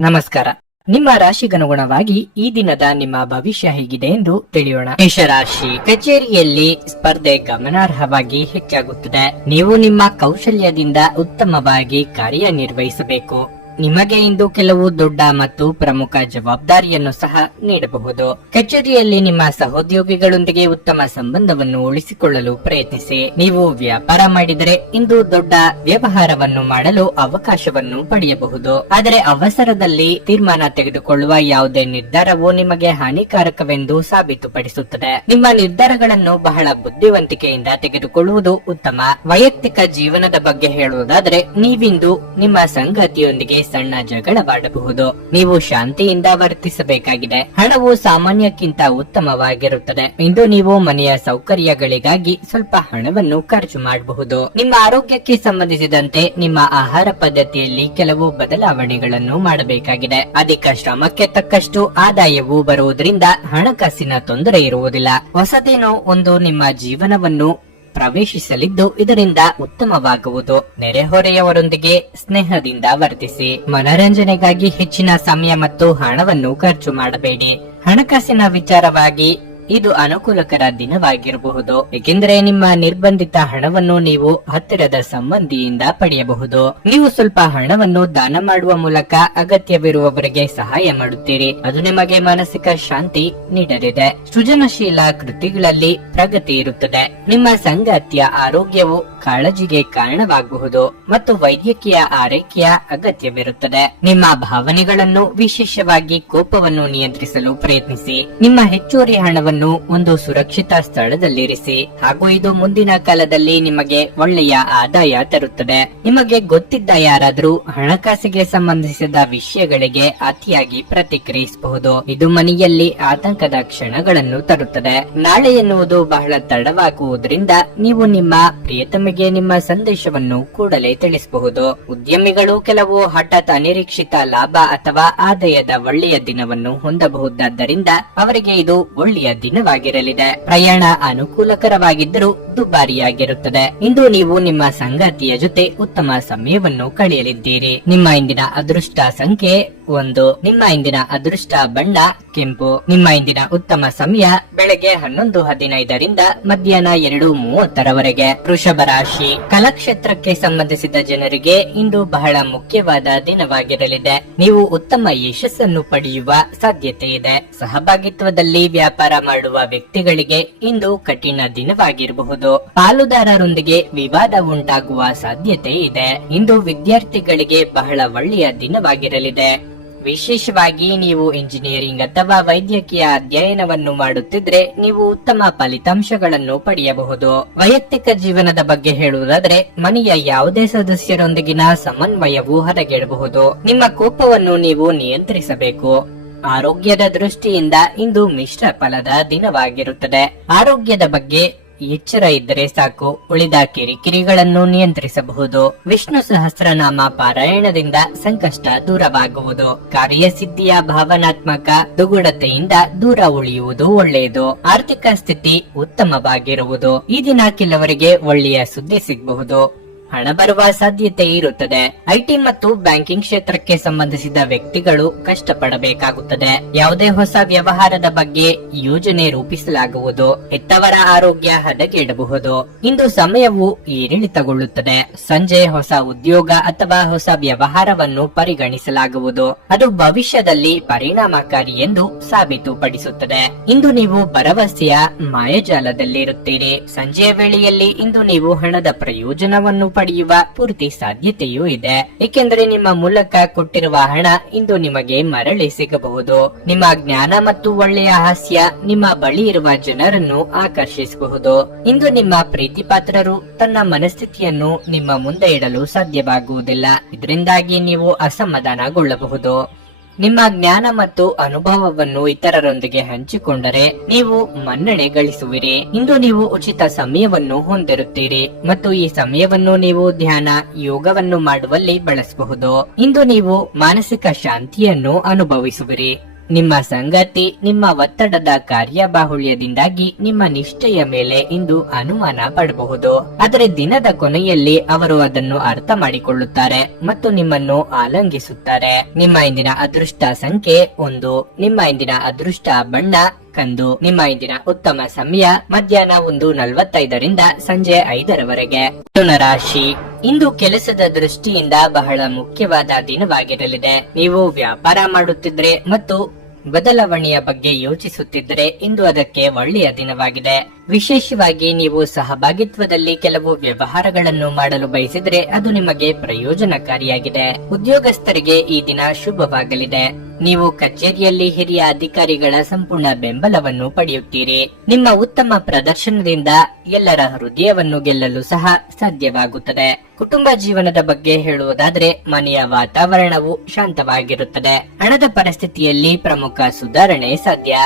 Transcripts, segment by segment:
ನಮಸ್ಕಾರ. ನಿಮ್ಮ ರಾಶಿಗನುಗುಣವಾಗಿ ಈ ದಿನದ ನಿಮ್ಮ ಭವಿಷ್ಯ ಹೇಗಿದೆ ಎಂದು ತಿಳಿಯೋಣ. ಮೇಷರಾಶಿ, ಕಚೇರಿಯಲ್ಲಿ ಸ್ಪರ್ಧೆ ಗಮನಾರ್ಹವಾಗಿ ಹೆಚ್ಚಾಗುತ್ತದೆ. ನೀವು ನಿಮ್ಮ ಕೌಶಲ್ಯದಿಂದ ಉತ್ತಮವಾಗಿ ಕಾರ್ಯನಿರ್ವಹಿಸಬೇಕು. ನಿಮಗೆ ಇಂದು ಕೆಲವು ದೊಡ್ಡ ಮತ್ತು ಪ್ರಮುಖ ಜವಾಬ್ದಾರಿಯನ್ನು ಸಹ ನೀಡಬಹುದು. ಕಚೇರಿಯಲ್ಲಿ ನಿಮ್ಮ ಸಹೋದ್ಯೋಗಿಗಳೊಂದಿಗೆ ಉತ್ತಮ ಸಂಬಂಧವನ್ನು ಉಳಿಸಿಕೊಳ್ಳಲು ಪ್ರಯತ್ನಿಸಿ. ನೀವು ವ್ಯಾಪಾರ ಮಾಡಿದರೆ ಇಂದು ದೊಡ್ಡ ವ್ಯವಹಾರವನ್ನು ಮಾಡಲು ಅವಕಾಶವನ್ನು ಪಡೆಯಬಹುದು. ಆದರೆ ಅವಸರದಲ್ಲಿ ತೀರ್ಮಾನ ತೆಗೆದುಕೊಳ್ಳುವ ಯಾವುದೇ ನಿರ್ಧಾರವು ನಿಮಗೆ ಹಾನಿಕಾರಕವೆಂದು ಸಾಬೀತುಪಡಿಸುತ್ತದೆ. ನಿಮ್ಮ ನಿರ್ಧಾರಗಳನ್ನು ಬಹಳ ಬುದ್ಧಿವಂತಿಕೆಯಿಂದ ತೆಗೆದುಕೊಳ್ಳುವುದು ಉತ್ತಮ. ವೈಯಕ್ತಿಕ ಜೀವನದ ಬಗ್ಗೆ ಹೇಳುವುದಾದರೆ, ನೀವಿಂದು ನಿಮ್ಮ ಸಂಗಾತಿಯೊಂದಿಗೆ ಸಣ್ಣ ಜಗಳವಾಡಬಹುದು. ನೀವು ಶಾಂತಿಯಿಂದ ವರ್ತಿಸಬೇಕಾಗಿದೆ. ಹಣವು ಸಾಮಾನ್ಯಕ್ಕಿಂತ ಉತ್ತಮವಾಗಿರುತ್ತದೆ. ಇಂದು ನೀವು ಮನೆಯ ಸೌಕರ್ಯಗಳಿಗಾಗಿ ಸ್ವಲ್ಪ ಹಣವನ್ನು ಖರ್ಚು ಮಾಡಬಹುದು. ನಿಮ್ಮ ಆರೋಗ್ಯಕ್ಕೆ ಸಂಬಂಧಿಸಿದಂತೆ ನಿಮ್ಮ ಆಹಾರ ಪದ್ಧತಿಯಲ್ಲಿ ಕೆಲವು ಬದಲಾವಣೆಗಳನ್ನು ಮಾಡಬೇಕಾಗಿದೆ. ಅಧಿಕ ಶ್ರಮಕ್ಕೆ ತಕ್ಕಷ್ಟು ಆದಾಯವು ಬರುವುದರಿಂದ ಹಣಕಾಸಿನ ತೊಂದರೆ ಇರುವುದಿಲ್ಲ. ಹೊಸದೇನೋ ಒಂದು ನಿಮ್ಮ ಜೀವನವನ್ನು ಪ್ರವೇಶಿಸಲಿದ್ದು ಇದರಿಂದ ಉತ್ತಮವಾಗುವುದು. ನೆರೆಹೊರೆಯವರೊಂದಿಗೆ ಸ್ನೇಹದಿಂದ ವರ್ತಿಸಿ. ಮನರಂಜನೆಗಾಗಿ ಹೆಚ್ಚಿನ ಸಮಯ ಮತ್ತು ಹಣವನ್ನು ಖರ್ಚು ಮಾಡಬೇಡಿ. ಹಣಕಾಸಿನ ವಿಚಾರವಾಗಿ ಇದು ಅನುಕೂಲಕರ ದಿನವಾಗಿರಬಹುದು, ಏಕೆಂದರೆ ನಿಮ್ಮ ನಿರ್ಬಂಧಿತ ಹಣವನ್ನು ನೀವು ಹತ್ತಿರದ ಸಂಬಂಧಿಯಿಂದ ಪಡೆಯಬಹುದು. ನೀವು ಸ್ವಲ್ಪ ಹಣವನ್ನು ದಾನ ಮಾಡುವ ಮೂಲಕ ಅಗತ್ಯವಿರುವವರಿಗೆ ಸಹಾಯ ಮಾಡುತ್ತೀರಿ. ಅದು ನಿಮಗೆ ಮಾನಸಿಕ ಶಾಂತಿ ನೀಡಲಿದೆ. ಸೃಜನಶೀಲ ಕೃತಿಗಳಲ್ಲಿ ಪ್ರಗತಿ ಇರುತ್ತದೆ. ನಿಮ್ಮ ಸಂಗಾತಿಯ ಆರೋಗ್ಯವು ಕಾಳಜಿಗೆ ಕಾರಣವಾಗಬಹುದು ಮತ್ತು ವೈದ್ಯಕೀಯ ಆರೈಕೆಯ ಅಗತ್ಯವಿರುತ್ತದೆ. ನಿಮ್ಮ ಭಾವನೆಗಳನ್ನು, ವಿಶೇಷವಾಗಿ ಕೋಪವನ್ನು ನಿಯಂತ್ರಿಸಲು ಪ್ರಯತ್ನಿಸಿ. ನಿಮ್ಮ ಹೆಚ್ಚುವರಿ ಹಣವನ್ನು ಒಂದು ಸುರಕ್ಷಿತ ಸ್ಥಳದಲ್ಲಿರಿಸಿ, ಹಾಗೂ ಇದು ಮುಂದಿನ ಕಾಲದಲ್ಲಿ ನಿಮಗೆ ಒಳ್ಳೆಯ ಆದಾಯ ತರುತ್ತದೆ. ನಿಮಗೆ ಗೊತ್ತಿದ್ದ ಯಾರಾದರೂ ಹಣಕಾಸಿಗೆ ಸಂಬಂಧಿಸಿದ ವಿಷಯಗಳಿಗೆ ಅತಿಯಾಗಿ ಪ್ರತಿಕ್ರಿಯಿಸಬಹುದು. ಇದು ಮನೆಯಲ್ಲಿ ಆತಂಕದ ಕ್ಷಣಗಳನ್ನು ತರುತ್ತದೆ. ನಾಳೆ ಎನ್ನುವುದು ಬಹಳ ತಡವಾಗುವುದರಿಂದ ನೀವು ನಿಮ್ಮ ಪ್ರಿಯತಮೆಗೆ ನಿಮ್ಮ ಸಂದೇಶವನ್ನು ಕೂಡಲೇ ತಿಳಿಸಬಹುದು. ಉದ್ಯಮಿಗಳು ಕೆಲವು ಹಠಾತ್ ಅನಿರೀಕ್ಷಿತ ಲಾಭ ಅಥವಾ ಆದಾಯದ ಒಳ್ಳೆಯ ದಿನವನ್ನು ಹೊಂದಬಹುದಾದ್ದರಿಂದ ಅವರಿಗೆ ಇದು ಒಳ್ಳೆಯ ದಿನವಾಗಿರಲಿದೆ. ಪ್ರಯಾಣ ಅನುಕೂಲಕರವಾಗಿದ್ದರೂ ದುಬಾರಿಯಾಗಿರುತ್ತದೆ. ಇಂದು ನೀವು ನಿಮ್ಮ ಸಂಗಾತಿಯ ಜೊತೆ ಉತ್ತಮ ಸಮಯವನ್ನು ಕಳೆಯಲಿದ್ದೀರಿ. ನಿಮ್ಮ ಇಂದಿನ ಅದೃಷ್ಟ ಸಂಖ್ಯೆ 1. ನಿಮ್ಮ ಇಂದಿನ ಅದೃಷ್ಟ ಬಣ್ಣ ಕೆಂಪು. ನಿಮ್ಮ ಇಂದಿನ ಉತ್ತಮ ಸಮಯ ಬೆಳಗ್ಗೆ 11:15ರಿಂದ ಮಧ್ಯಾಹ್ನ 2:30ರವರೆಗೆ. ವೃಷಭ ರಾಶಿ, ಕಲಾಕ್ಷೇತ್ರಕ್ಕೆ ಸಂಬಂಧಿಸಿದ ಜನರಿಗೆ ಇಂದು ಬಹಳ ಮುಖ್ಯವಾದ ದಿನವಾಗಿರಲಿದೆ. ನೀವು ಉತ್ತಮ ಯಶಸ್ಸನ್ನು ಪಡೆಯುವ ಸಾಧ್ಯತೆ ಇದೆ. ಸಹಭಾಗಿತ್ವದಲ್ಲಿ ವ್ಯಾಪಾರ ಮಾಡುವ ವ್ಯಕ್ತಿಗಳಿಗೆ ಇಂದು ಕಠಿಣ ದಿನವಾಗಿರಬಹುದು. ಪಾಲುದಾರರೊಂದಿಗೆ ವಿವಾದ ಉಂಟಾಗುವ ಸಾಧ್ಯತೆ ಇದೆ. ಇಂದು ವಿದ್ಯಾರ್ಥಿಗಳಿಗೆ ಬಹಳ ಒಳ್ಳೆಯ ದಿನವಾಗಿರಲಿದೆ. ವಿಶೇಷವಾಗಿ ನೀವು ಇಂಜಿನಿಯರಿಂಗ್ ಅಥವಾ ವೈದ್ಯಕೀಯ ಅಧ್ಯಯನವನ್ನು ಮಾಡುತ್ತಿದ್ರೆ ನೀವು ಉತ್ತಮ ಫಲಿತಾಂಶಗಳನ್ನು ಪಡೆಯಬಹುದು. ವೈಯಕ್ತಿಕ ಜೀವನದ ಬಗ್ಗೆ ಹೇಳುವುದಾದರೆ, ಮನೆಯ ಯಾವುದೇ ಸದಸ್ಯರೊಂದಿಗಿನ ಸಮನ್ವಯವು ಹದಗೆಡಬಹುದು. ನಿಮ್ಮ ಕೋಪವನ್ನು ನೀವು ನಿಯಂತ್ರಿಸಬೇಕು. ಆರೋಗ್ಯದ ದೃಷ್ಟಿಯಿಂದ ಇಂದು ಮಿಶ್ರ ಫಲದ ದಿನವಾಗಿರುತ್ತದೆ. ಆರೋಗ್ಯದ ಬಗ್ಗೆ ಎಚ್ಚರ ಇದ್ದರೆ ಸಾಕು. ಉಳಿದ ಕಿರಿಕಿರಿಗಳನ್ನು ನಿಯಂತ್ರಿಸಬಹುದು. ವಿಷ್ಣು ಸಹಸ್ರನಾಮ ಪಾರಾಯಣದಿಂದ ಸಂಕಷ್ಟ ದೂರವಾಗುವುದು. ಕಾರ್ಯಸಿದ್ಧಿಯ ಭಾವನಾತ್ಮಕ ದುಗುಡತೆಯಿಂದ ದೂರ ಉಳಿಯುವುದು ಒಳ್ಳೆಯದು. ಆರ್ಥಿಕ ಸ್ಥಿತಿ ಉತ್ತಮವಾಗಿರುವುದು. ಈ ದಿನ ಕೆಲವರಿಗೆ ಒಳ್ಳೆಯ ಸುದ್ದಿ ಸಿಗಬಹುದು. ಹಣ ಬರುವ ಸಾಧ್ಯತೆ ಇರುತ್ತದೆ. ಐಟಿ ಮತ್ತು ಬ್ಯಾಂಕಿಂಗ್ ಕ್ಷೇತ್ರಕ್ಕೆ ಸಂಬಂಧಿಸಿದ ವ್ಯಕ್ತಿಗಳು ಕಷ್ಟಪಡಬೇಕಾಗುತ್ತದೆ. ಯಾವುದೇ ಹೊಸ ವ್ಯವಹಾರದ ಬಗ್ಗೆ ಯೋಜನೆ ರೂಪಿಸಲಾಗುವುದು. ಹೆತ್ತವರ ಆರೋಗ್ಯ ಹದಗೆಡಬಹುದು. ಇಂದು ಸಮಯವು ಏರಿಳಿತಗೊಳ್ಳುತ್ತದೆ. ಸಂಜೆ ಹೊಸ ಉದ್ಯೋಗ ಅಥವಾ ಹೊಸ ವ್ಯವಹಾರವನ್ನು ಪರಿಗಣಿಸಲಾಗುವುದು. ಅದು ಭವಿಷ್ಯದಲ್ಲಿ ಪರಿಣಾಮಕಾರಿ ಎಂದು ಸಾಬೀತುಪಡಿಸುತ್ತದೆ. ಇಂದು ನೀವು ಭರವಸೆಯ ಮಾಯಾಜಾಲದಲ್ಲಿರುತ್ತೀರಿ. ಸಂಜೆಯ ವೇಳೆಯಲ್ಲಿ ಇಂದು ನೀವು ಹಣದ ಪ್ರಯೋಜನವನ್ನು ಪಡೆಯುವ ಪೂರ್ತಿ ಸಾಧ್ಯತೆಯೂ ಇದೆ, ಏಕೆಂದರೆ ನಿಮ್ಮ ಮೂಲಕ ಕೊಟ್ಟಿರುವ ಹಣ ಇಂದು ನಿಮಗೆ ಮರಳಿ ಸಿಗಬಹುದು. ನಿಮ್ಮ ಜ್ಞಾನ ಮತ್ತು ಒಳ್ಳೆಯ ಹಾಸ್ಯ ನಿಮ್ಮ ಬಳಿ ಇರುವ ಜನರನ್ನು ಆಕರ್ಷಿಸಬಹುದು. ಇಂದು ನಿಮ್ಮ ಪ್ರೀತಿ ಪಾತ್ರರು ತನ್ನ ಮನಸ್ಥಿತಿಯನ್ನು ನಿಮ್ಮ ಮುಂದೆ ಇಡಲು ಸಾಧ್ಯವಾಗುವುದಿಲ್ಲ. ಇದರಿಂದಾಗಿ ನೀವು ಅಸಮಾಧಾನಗೊಳ್ಳಬಹುದು. ನಿಮ್ಮ ಜ್ಞಾನ ಮತ್ತು ಅನುಭವವನ್ನು ಇತರರೊಂದಿಗೆ ಹಂಚಿಕೊಂಡರೆ ನೀವು ಮನ್ನಣೆ ಗಳಿಸುವಿರಿ. ಇಂದು ನೀವು ಉಚಿತ ಸಮಯವನ್ನು ಹೊಂದಿರುತ್ತೀರಿ ಮತ್ತು ಈ ಸಮಯವನ್ನು ನೀವು ಧ್ಯಾನ, ಯೋಗವನ್ನು ಮಾಡುವಲ್ಲಿ ಬಳಸಬಹುದು. ಇಂದು ನೀವು ಮಾನಸಿಕ ಶಾಂತಿಯನ್ನು ಅನುಭವಿಸುವಿರಿ. ನಿಮ್ಮ ಸಂಗಾತಿ ನಿಮ್ಮ ಒತ್ತಡದ ಕಾರ್ಯಬಾಹುಳ್ಯದಿಂದಾಗಿ ನಿಮ್ಮ ನಿಷ್ಠೆಯ ಮೇಲೆ ಇಂದು ಅನುಮಾನ ಪಡಬಹುದು. ಆದರೆ ದಿನದ ಕೊನೆಯಲ್ಲಿ ಅವರು ಅದನ್ನು ಅರ್ಥ ಮಾಡಿಕೊಳ್ಳುತ್ತಾರೆ ಮತ್ತು ನಿಮ್ಮನ್ನು ಆಲಂಗಿಸುತ್ತಾರೆ. ನಿಮ್ಮ ಇಂದಿನ ಅದೃಷ್ಟ ಸಂಖ್ಯೆ 1. ನಿಮ್ಮ ಇಂದಿನ ಅದೃಷ್ಟ ಬಣ್ಣ ಕಂದು. ನಿಮ್ಮ ಇಂದಿನ ಉತ್ತಮ ಸಮಯ ಮಧ್ಯಾಹ್ನ 1:45ರಿಂದ ಸಂಜೆ 5ರವರೆಗೆ. ಮಿಥುನ ರಾಶಿ, ಇಂದು ಕೆಲಸದ ದೃಷ್ಟಿಯಿಂದ ಬಹಳ ಮುಖ್ಯವಾದ ದಿನವಾಗಿರಲಿದೆ. ನೀವು ವ್ಯಾಪಾರ ಮಾಡುತ್ತಿದ್ರೆ ಮತ್ತು ಬದಲಾವಣೆಯ ಬಗ್ಗೆ ಯೋಚಿಸುತ್ತಿದ್ದರೆ ಇಂದು ಅದಕ್ಕೆ ಒಳ್ಳೆಯ ದಿನವಾಗಿದೆ. ವಿಶೇಷವಾಗಿ ನೀವು ಸಹಭಾಗಿತ್ವದಲ್ಲಿ ಕೆಲವು ವ್ಯವಹಾರಗಳನ್ನು ಮಾಡಲು ಬಯಸಿದ್ರೆ ಅದು ನಿಮಗೆ ಪ್ರಯೋಜನಕಾರಿಯಾಗಿದೆ. ಉದ್ಯೋಗಸ್ಥರಿಗೆ ಈ ದಿನ ಶುಭವಾಗಲಿದೆ. ನೀವು ಕಚೇರಿಯಲ್ಲಿ ಹಿರಿಯ ಅಧಿಕಾರಿಗಳ ಸಂಪೂರ್ಣ ಬೆಂಬಲವನ್ನು ಪಡೆಯುತ್ತೀರಿ. ನಿಮ್ಮ ಉತ್ತಮ ಪ್ರದರ್ಶನದಿಂದ ಎಲ್ಲರ ಹೃದಯವನ್ನು ಗೆಲ್ಲಲು ಸಹ ಸಾಧ್ಯವಾಗುತ್ತದೆ. ಕುಟುಂಬ ಜೀವನದ ಬಗ್ಗೆ ಹೇಳುವುದಾದ್ರೆ ಮನೆಯ ವಾತಾವರಣವು ಶಾಂತವಾಗಿರುತ್ತದೆ. ಹಣದ ಪರಿಸ್ಥಿತಿಯಲ್ಲಿ ಪ್ರಮುಖ ಸುಧಾರಣೆ ಸಾಧ್ಯ.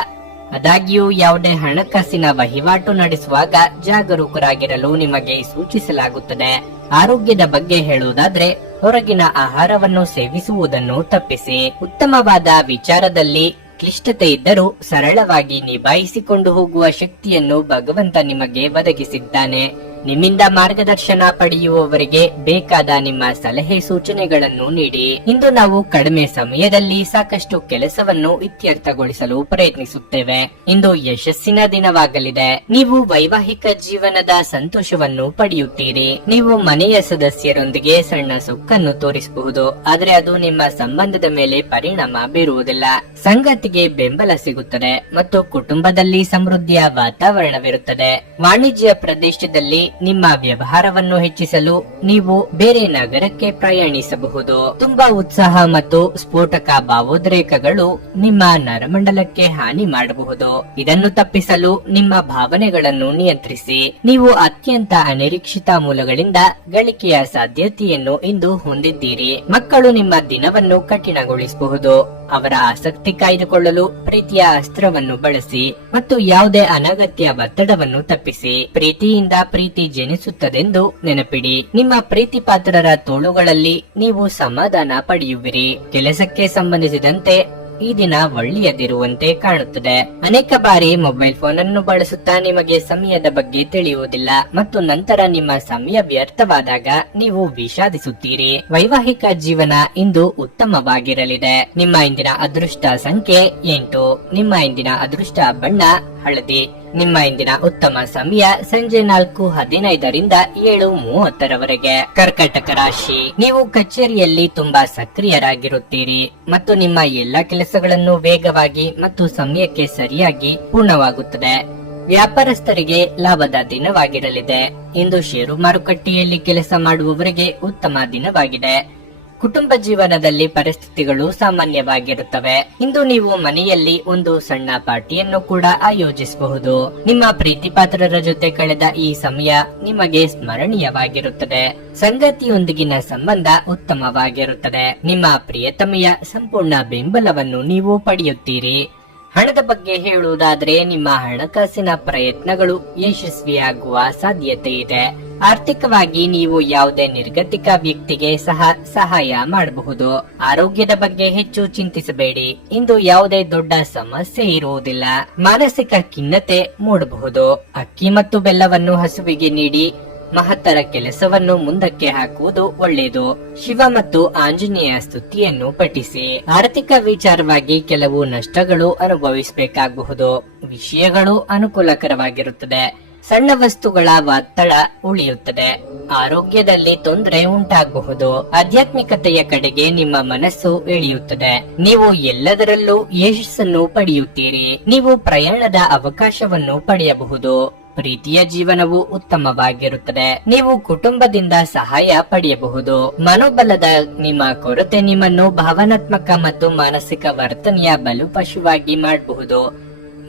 ಆದಾಗ್ಯೂ ಯಾವುದೇ ಹಣಕಾಸಿನ ವಹಿವಾಟು ನಡೆಸುವಾಗ ಜಾಗರೂಕರಾಗಿರಲು ನಿಮಗೆ ಸೂಚಿಸಲಾಗುತ್ತದೆ. ಆರೋಗ್ಯದ ಬಗ್ಗೆ ಹೇಳುವುದಾದ್ರೆ ಹೊರಗಿನ ಆಹಾರವನ್ನು ಸೇವಿಸುವುದನ್ನು ತಪ್ಪಿಸಿ. ಉತ್ತಮವಾದ ವಿಚಾರದಲ್ಲಿ ಕ್ಲಿಷ್ಟತೆ ಇದ್ದರೂ ಸರಳವಾಗಿ ನಿಭಾಯಿಸಿಕೊಂಡು ಹೋಗುವ ಶಕ್ತಿಯನ್ನು ಭಗವಂತ ನಿಮಗೆ ಒದಗಿಸಿದ್ದಾನೆ. ನಿಮ್ಮಿಂದ ಮಾರ್ಗದರ್ಶನ ಪಡೆಯುವವರಿಗೆ ಬೇಕಾದ ನಿಮ್ಮ ಸಲಹೆ ಸೂಚನೆಗಳನ್ನು ನೀಡಿ. ಇಂದು ನಾವು ಕಡಿಮೆ ಸಮಯದಲ್ಲಿ ಸಾಕಷ್ಟು ಕೆಲಸವನ್ನು ಇತ್ಯರ್ಥಗೊಳಿಸಲು ಪ್ರಯತ್ನಿಸುತ್ತೇವೆ. ಇಂದು ಯಶಸ್ಸಿನ ದಿನವಾಗಲಿದೆ. ನೀವು ವೈವಾಹಿಕ ಜೀವನದ ಸಂತೋಷವನ್ನು ಪಡೆಯುತ್ತೀರಿ. ನೀವು ಮನೆಯ ಸದಸ್ಯರೊಂದಿಗೆ ಸಣ್ಣ ಸುಕ್ಕನ್ನು ತೋರಿಸಬಹುದು, ಆದರೆ ಅದು ನಿಮ್ಮ ಸಂಬಂಧದ ಮೇಲೆ ಪರಿಣಾಮ ಬೀರುವುದಿಲ್ಲ. ಸಂಗಾತಿಗೆ ಬೆಂಬಲ ಸಿಗುತ್ತದೆ ಮತ್ತು ಕುಟುಂಬದಲ್ಲಿ ಸಮೃದ್ಧಿಯ ವಾತಾವರಣವಿರುತ್ತದೆ. ವಾಣಿಜ್ಯ ಪ್ರದೇಶದಲ್ಲಿ ನಿಮ್ಮ ವ್ಯವಹಾರವನ್ನು ಹೆಚ್ಚಿಸಲು ನೀವು ಬೇರೆ ನಗರಕ್ಕೆ ಪ್ರಯಾಣಿಸಬಹುದು. ತುಂಬಾ ಉತ್ಸಾಹ ಮತ್ತು ಸ್ಫೋಟಕ ಭಾವೋದ್ರೇಕಗಳು ನಿಮ್ಮ ನರಮಂಡಲಕ್ಕೆ ಹಾನಿ ಮಾಡಬಹುದು. ಇದನ್ನು ತಪ್ಪಿಸಲು ನಿಮ್ಮ ಭಾವನೆಗಳನ್ನು ನಿಯಂತ್ರಿಸಿ. ನೀವು ಅತ್ಯಂತ ಅನಿರೀಕ್ಷಿತ ಮೂಲಗಳಿಂದ ಗಳಿಕೆಯ ಸಾಧ್ಯತೆಯನ್ನು ಇಂದು ಹೊಂದಿದ್ದೀರಿ. ಮಕ್ಕಳು ನಿಮ್ಮ ದಿನವನ್ನು ಕಠಿಣಗೊಳಿಸಬಹುದು. ಅವರ ಆಸಕ್ತಿ ಕಾಯ್ದುಕೊಳ್ಳಲು ಪ್ರೀತಿಯ ಅಸ್ತ್ರವನ್ನು ಬಳಸಿ ಮತ್ತು ಯಾವುದೇ ಅನಗತ್ಯ ಒತ್ತಡವನ್ನು ತಪ್ಪಿಸಿ. ಪ್ರೀತಿಯಿಂದ ಪ್ರೀತಿ ಜನಿಸುತ್ತದೆಂದು ನೆನಪಿಡಿ. ನಿಮ್ಮ ಪ್ರೀತಿ ಪಾತ್ರರ ತೋಳುಗಳಲ್ಲಿ ನೀವು ಸಮಾಧಾನ ಪಡೆಯುವಿರಿ. ಕೆಲಸಕ್ಕೆ ಸಂಬಂಧಿಸಿದಂತೆ ಈ ದಿನ ಒಳ್ಳೆಯದಿರುವಂತೆ ಕಾಣುತ್ತದೆ. ಅನೇಕ ಬಾರಿ ಮೊಬೈಲ್ ಫೋನ್ ಅನ್ನು ಬಳಸುತ್ತಾ ನಿಮಗೆ ಸಮಯದ ಬಗ್ಗೆ ತಿಳಿಯುವುದಿಲ್ಲ ಮತ್ತು ನಂತರ ನಿಮ್ಮ ಸಮಯ ವ್ಯರ್ಥವಾದಾಗ ನೀವು ವಿಷಾದಿಸುತ್ತೀರಿ. ವೈವಾಹಿಕ ಜೀವನ ಇಂದು ಉತ್ತಮವಾಗಿರಲಿದೆ. ನಿಮ್ಮ ಇಂದಿನ ಅದೃಷ್ಟ ಸಂಖ್ಯೆ 8. ನಿಮ್ಮ ಇಂದಿನ ಅದೃಷ್ಟ ಬಣ್ಣ ಹಳದಿ. ನಿಮ್ಮ ಇಂದಿನ ಉತ್ತಮ ಸಮಯ ಸಂಜೆ 4:15ರಿಂದ 7:30ರವರೆಗೆ. ಕರ್ಕಾಟಕ ರಾಶಿ, ನೀವು ಕಚೇರಿಯಲ್ಲಿ ತುಂಬಾ ಸಕ್ರಿಯರಾಗಿರುತ್ತೀರಿ ಮತ್ತು ನಿಮ್ಮ ಎಲ್ಲಾ ಕೆಲಸಗಳನ್ನು ವೇಗವಾಗಿ ಮತ್ತು ಸಮಯಕ್ಕೆ ಸರಿಯಾಗಿ ಪೂರ್ಣವಾಗುತ್ತದೆ. ವ್ಯಾಪಾರಸ್ಥರಿಗೆ ಲಾಭದ ದಿನವಾಗಿರಲಿದೆ. ಇಂದು ಷೇರು ಮಾರುಕಟ್ಟೆಯಲ್ಲಿ ಕೆಲಸ ಮಾಡುವವರಿಗೆ ಉತ್ತಮ ದಿನವಾಗಿದೆ. ಕುಟುಂಬ ಜೀವನದಲ್ಲಿ ಪರಿಸ್ಥಿತಿಗಳು ಸಾಮಾನ್ಯವಾಗಿರುತ್ತವೆ. ಇಂದು ನೀವು ಮನೆಯಲ್ಲಿ ಒಂದು ಸಣ್ಣ ಪಾರ್ಟಿಯನ್ನು ಕೂಡ ಆಯೋಜಿಸಬಹುದು. ನಿಮ್ಮ ಪ್ರೀತಿ ಪಾತ್ರರ ಜೊತೆ ಕಳೆದ ಈ ಸಮಯ ನಿಮಗೆ ಸ್ಮರಣೀಯವಾಗಿರುತ್ತದೆ. ಸಂಗಾತಿಯೊಂದಿಗಿನ ಸಂಬಂಧ ಉತ್ತಮವಾಗಿರುತ್ತದೆ. ನಿಮ್ಮ ಪ್ರಿಯತಮೆಯ ಸಂಪೂರ್ಣ ಬೆಂಬಲವನ್ನು ನೀವು ಪಡೆಯುತ್ತೀರಿ. ಹಣದ ಬಗ್ಗೆ ಹೇಳುವುದಾದ್ರೆ ನಿಮ್ಮ ಹಣಕಾಸಿನ ಪ್ರಯತ್ನಗಳು ಯಶಸ್ವಿಯಾಗುವ ಸಾಧ್ಯತೆ ಇದೆ. ಆರ್ಥಿಕವಾಗಿ ನೀವು ಯಾವುದೇ ನಿರ್ಗತಿಕ ವ್ಯಕ್ತಿಗೆ ಸಹಾಯ ಮಾಡಬಹುದು. ಆರೋಗ್ಯದ ಬಗ್ಗೆ ಹೆಚ್ಚು ಚಿಂತಿಸಬೇಡಿ. ಇಂದು ಯಾವುದೇ ದೊಡ್ಡ ಸಮಸ್ಯೆ ಇರುವುದಿಲ್ಲ. ಮಾನಸಿಕ ಖಿನ್ನತೆ ಮೂಡಬಹುದು. ಅಕ್ಕಿ ಮತ್ತು ಬೆಲ್ಲವನ್ನು ಹಸುವಿಗೆ ನೀಡಿ ಮಹತ್ತರ ಕೆಲಸವನ್ನು ಮುಂದಕ್ಕೆ ಹಾಕುವುದು ಒಳ್ಳೆಯದು. ಶಿವ ಮತ್ತು ಆಂಜನೇಯ ಸ್ತುತಿಯನ್ನು ಪಠಿಸಿ. ಆರ್ಥಿಕ ವಿಚಾರವಾಗಿ ಕೆಲವು ನಷ್ಟಗಳು ಅನುಭವಿಸಬೇಕಾಗಬಹುದು. ವಿಷಯಗಳು ಅನುಕೂಲಕರವಾಗಿರುತ್ತದೆ. ಸಣ್ಣ ವಸ್ತುಗಳ ಒತ್ತಡ ಉಳಿಯುತ್ತದೆ. ಆರೋಗ್ಯದಲ್ಲಿ ತೊಂದರೆ ಉಂಟಾಗಬಹುದು. ಆಧ್ಯಾತ್ಮಿಕತೆಯ ಕಡೆಗೆ ನಿಮ್ಮ ಮನಸ್ಸು ಇಳಿಯುತ್ತದೆ. ನೀವು ಎಲ್ಲದರಲ್ಲೂ ಯಶಸ್ಸನ್ನು ಪಡೆಯುತ್ತೀರಿ. ನೀವು ಪ್ರಯಾಣದ ಅವಕಾಶವನ್ನು ಪಡೆಯಬಹುದು. ಪ್ರೀತಿಯ ಜೀವನವು ಉತ್ತಮವಾಗಿರುತ್ತದೆ. ನೀವು ಕುಟುಂಬದಿಂದ ಸಹಾಯ ಪಡೆಯಬಹುದು. ಮನೋಬಲದ ನಿಮ್ಮ ಕೊರತೆ ನಿಮ್ಮನ್ನು ಭಾವನಾತ್ಮಕ ಮತ್ತು ಮಾನಸಿಕ ವರ್ತನೆಯ ಬಲುಪಶುವಾಗಿ ಮಾಡಬಹುದು.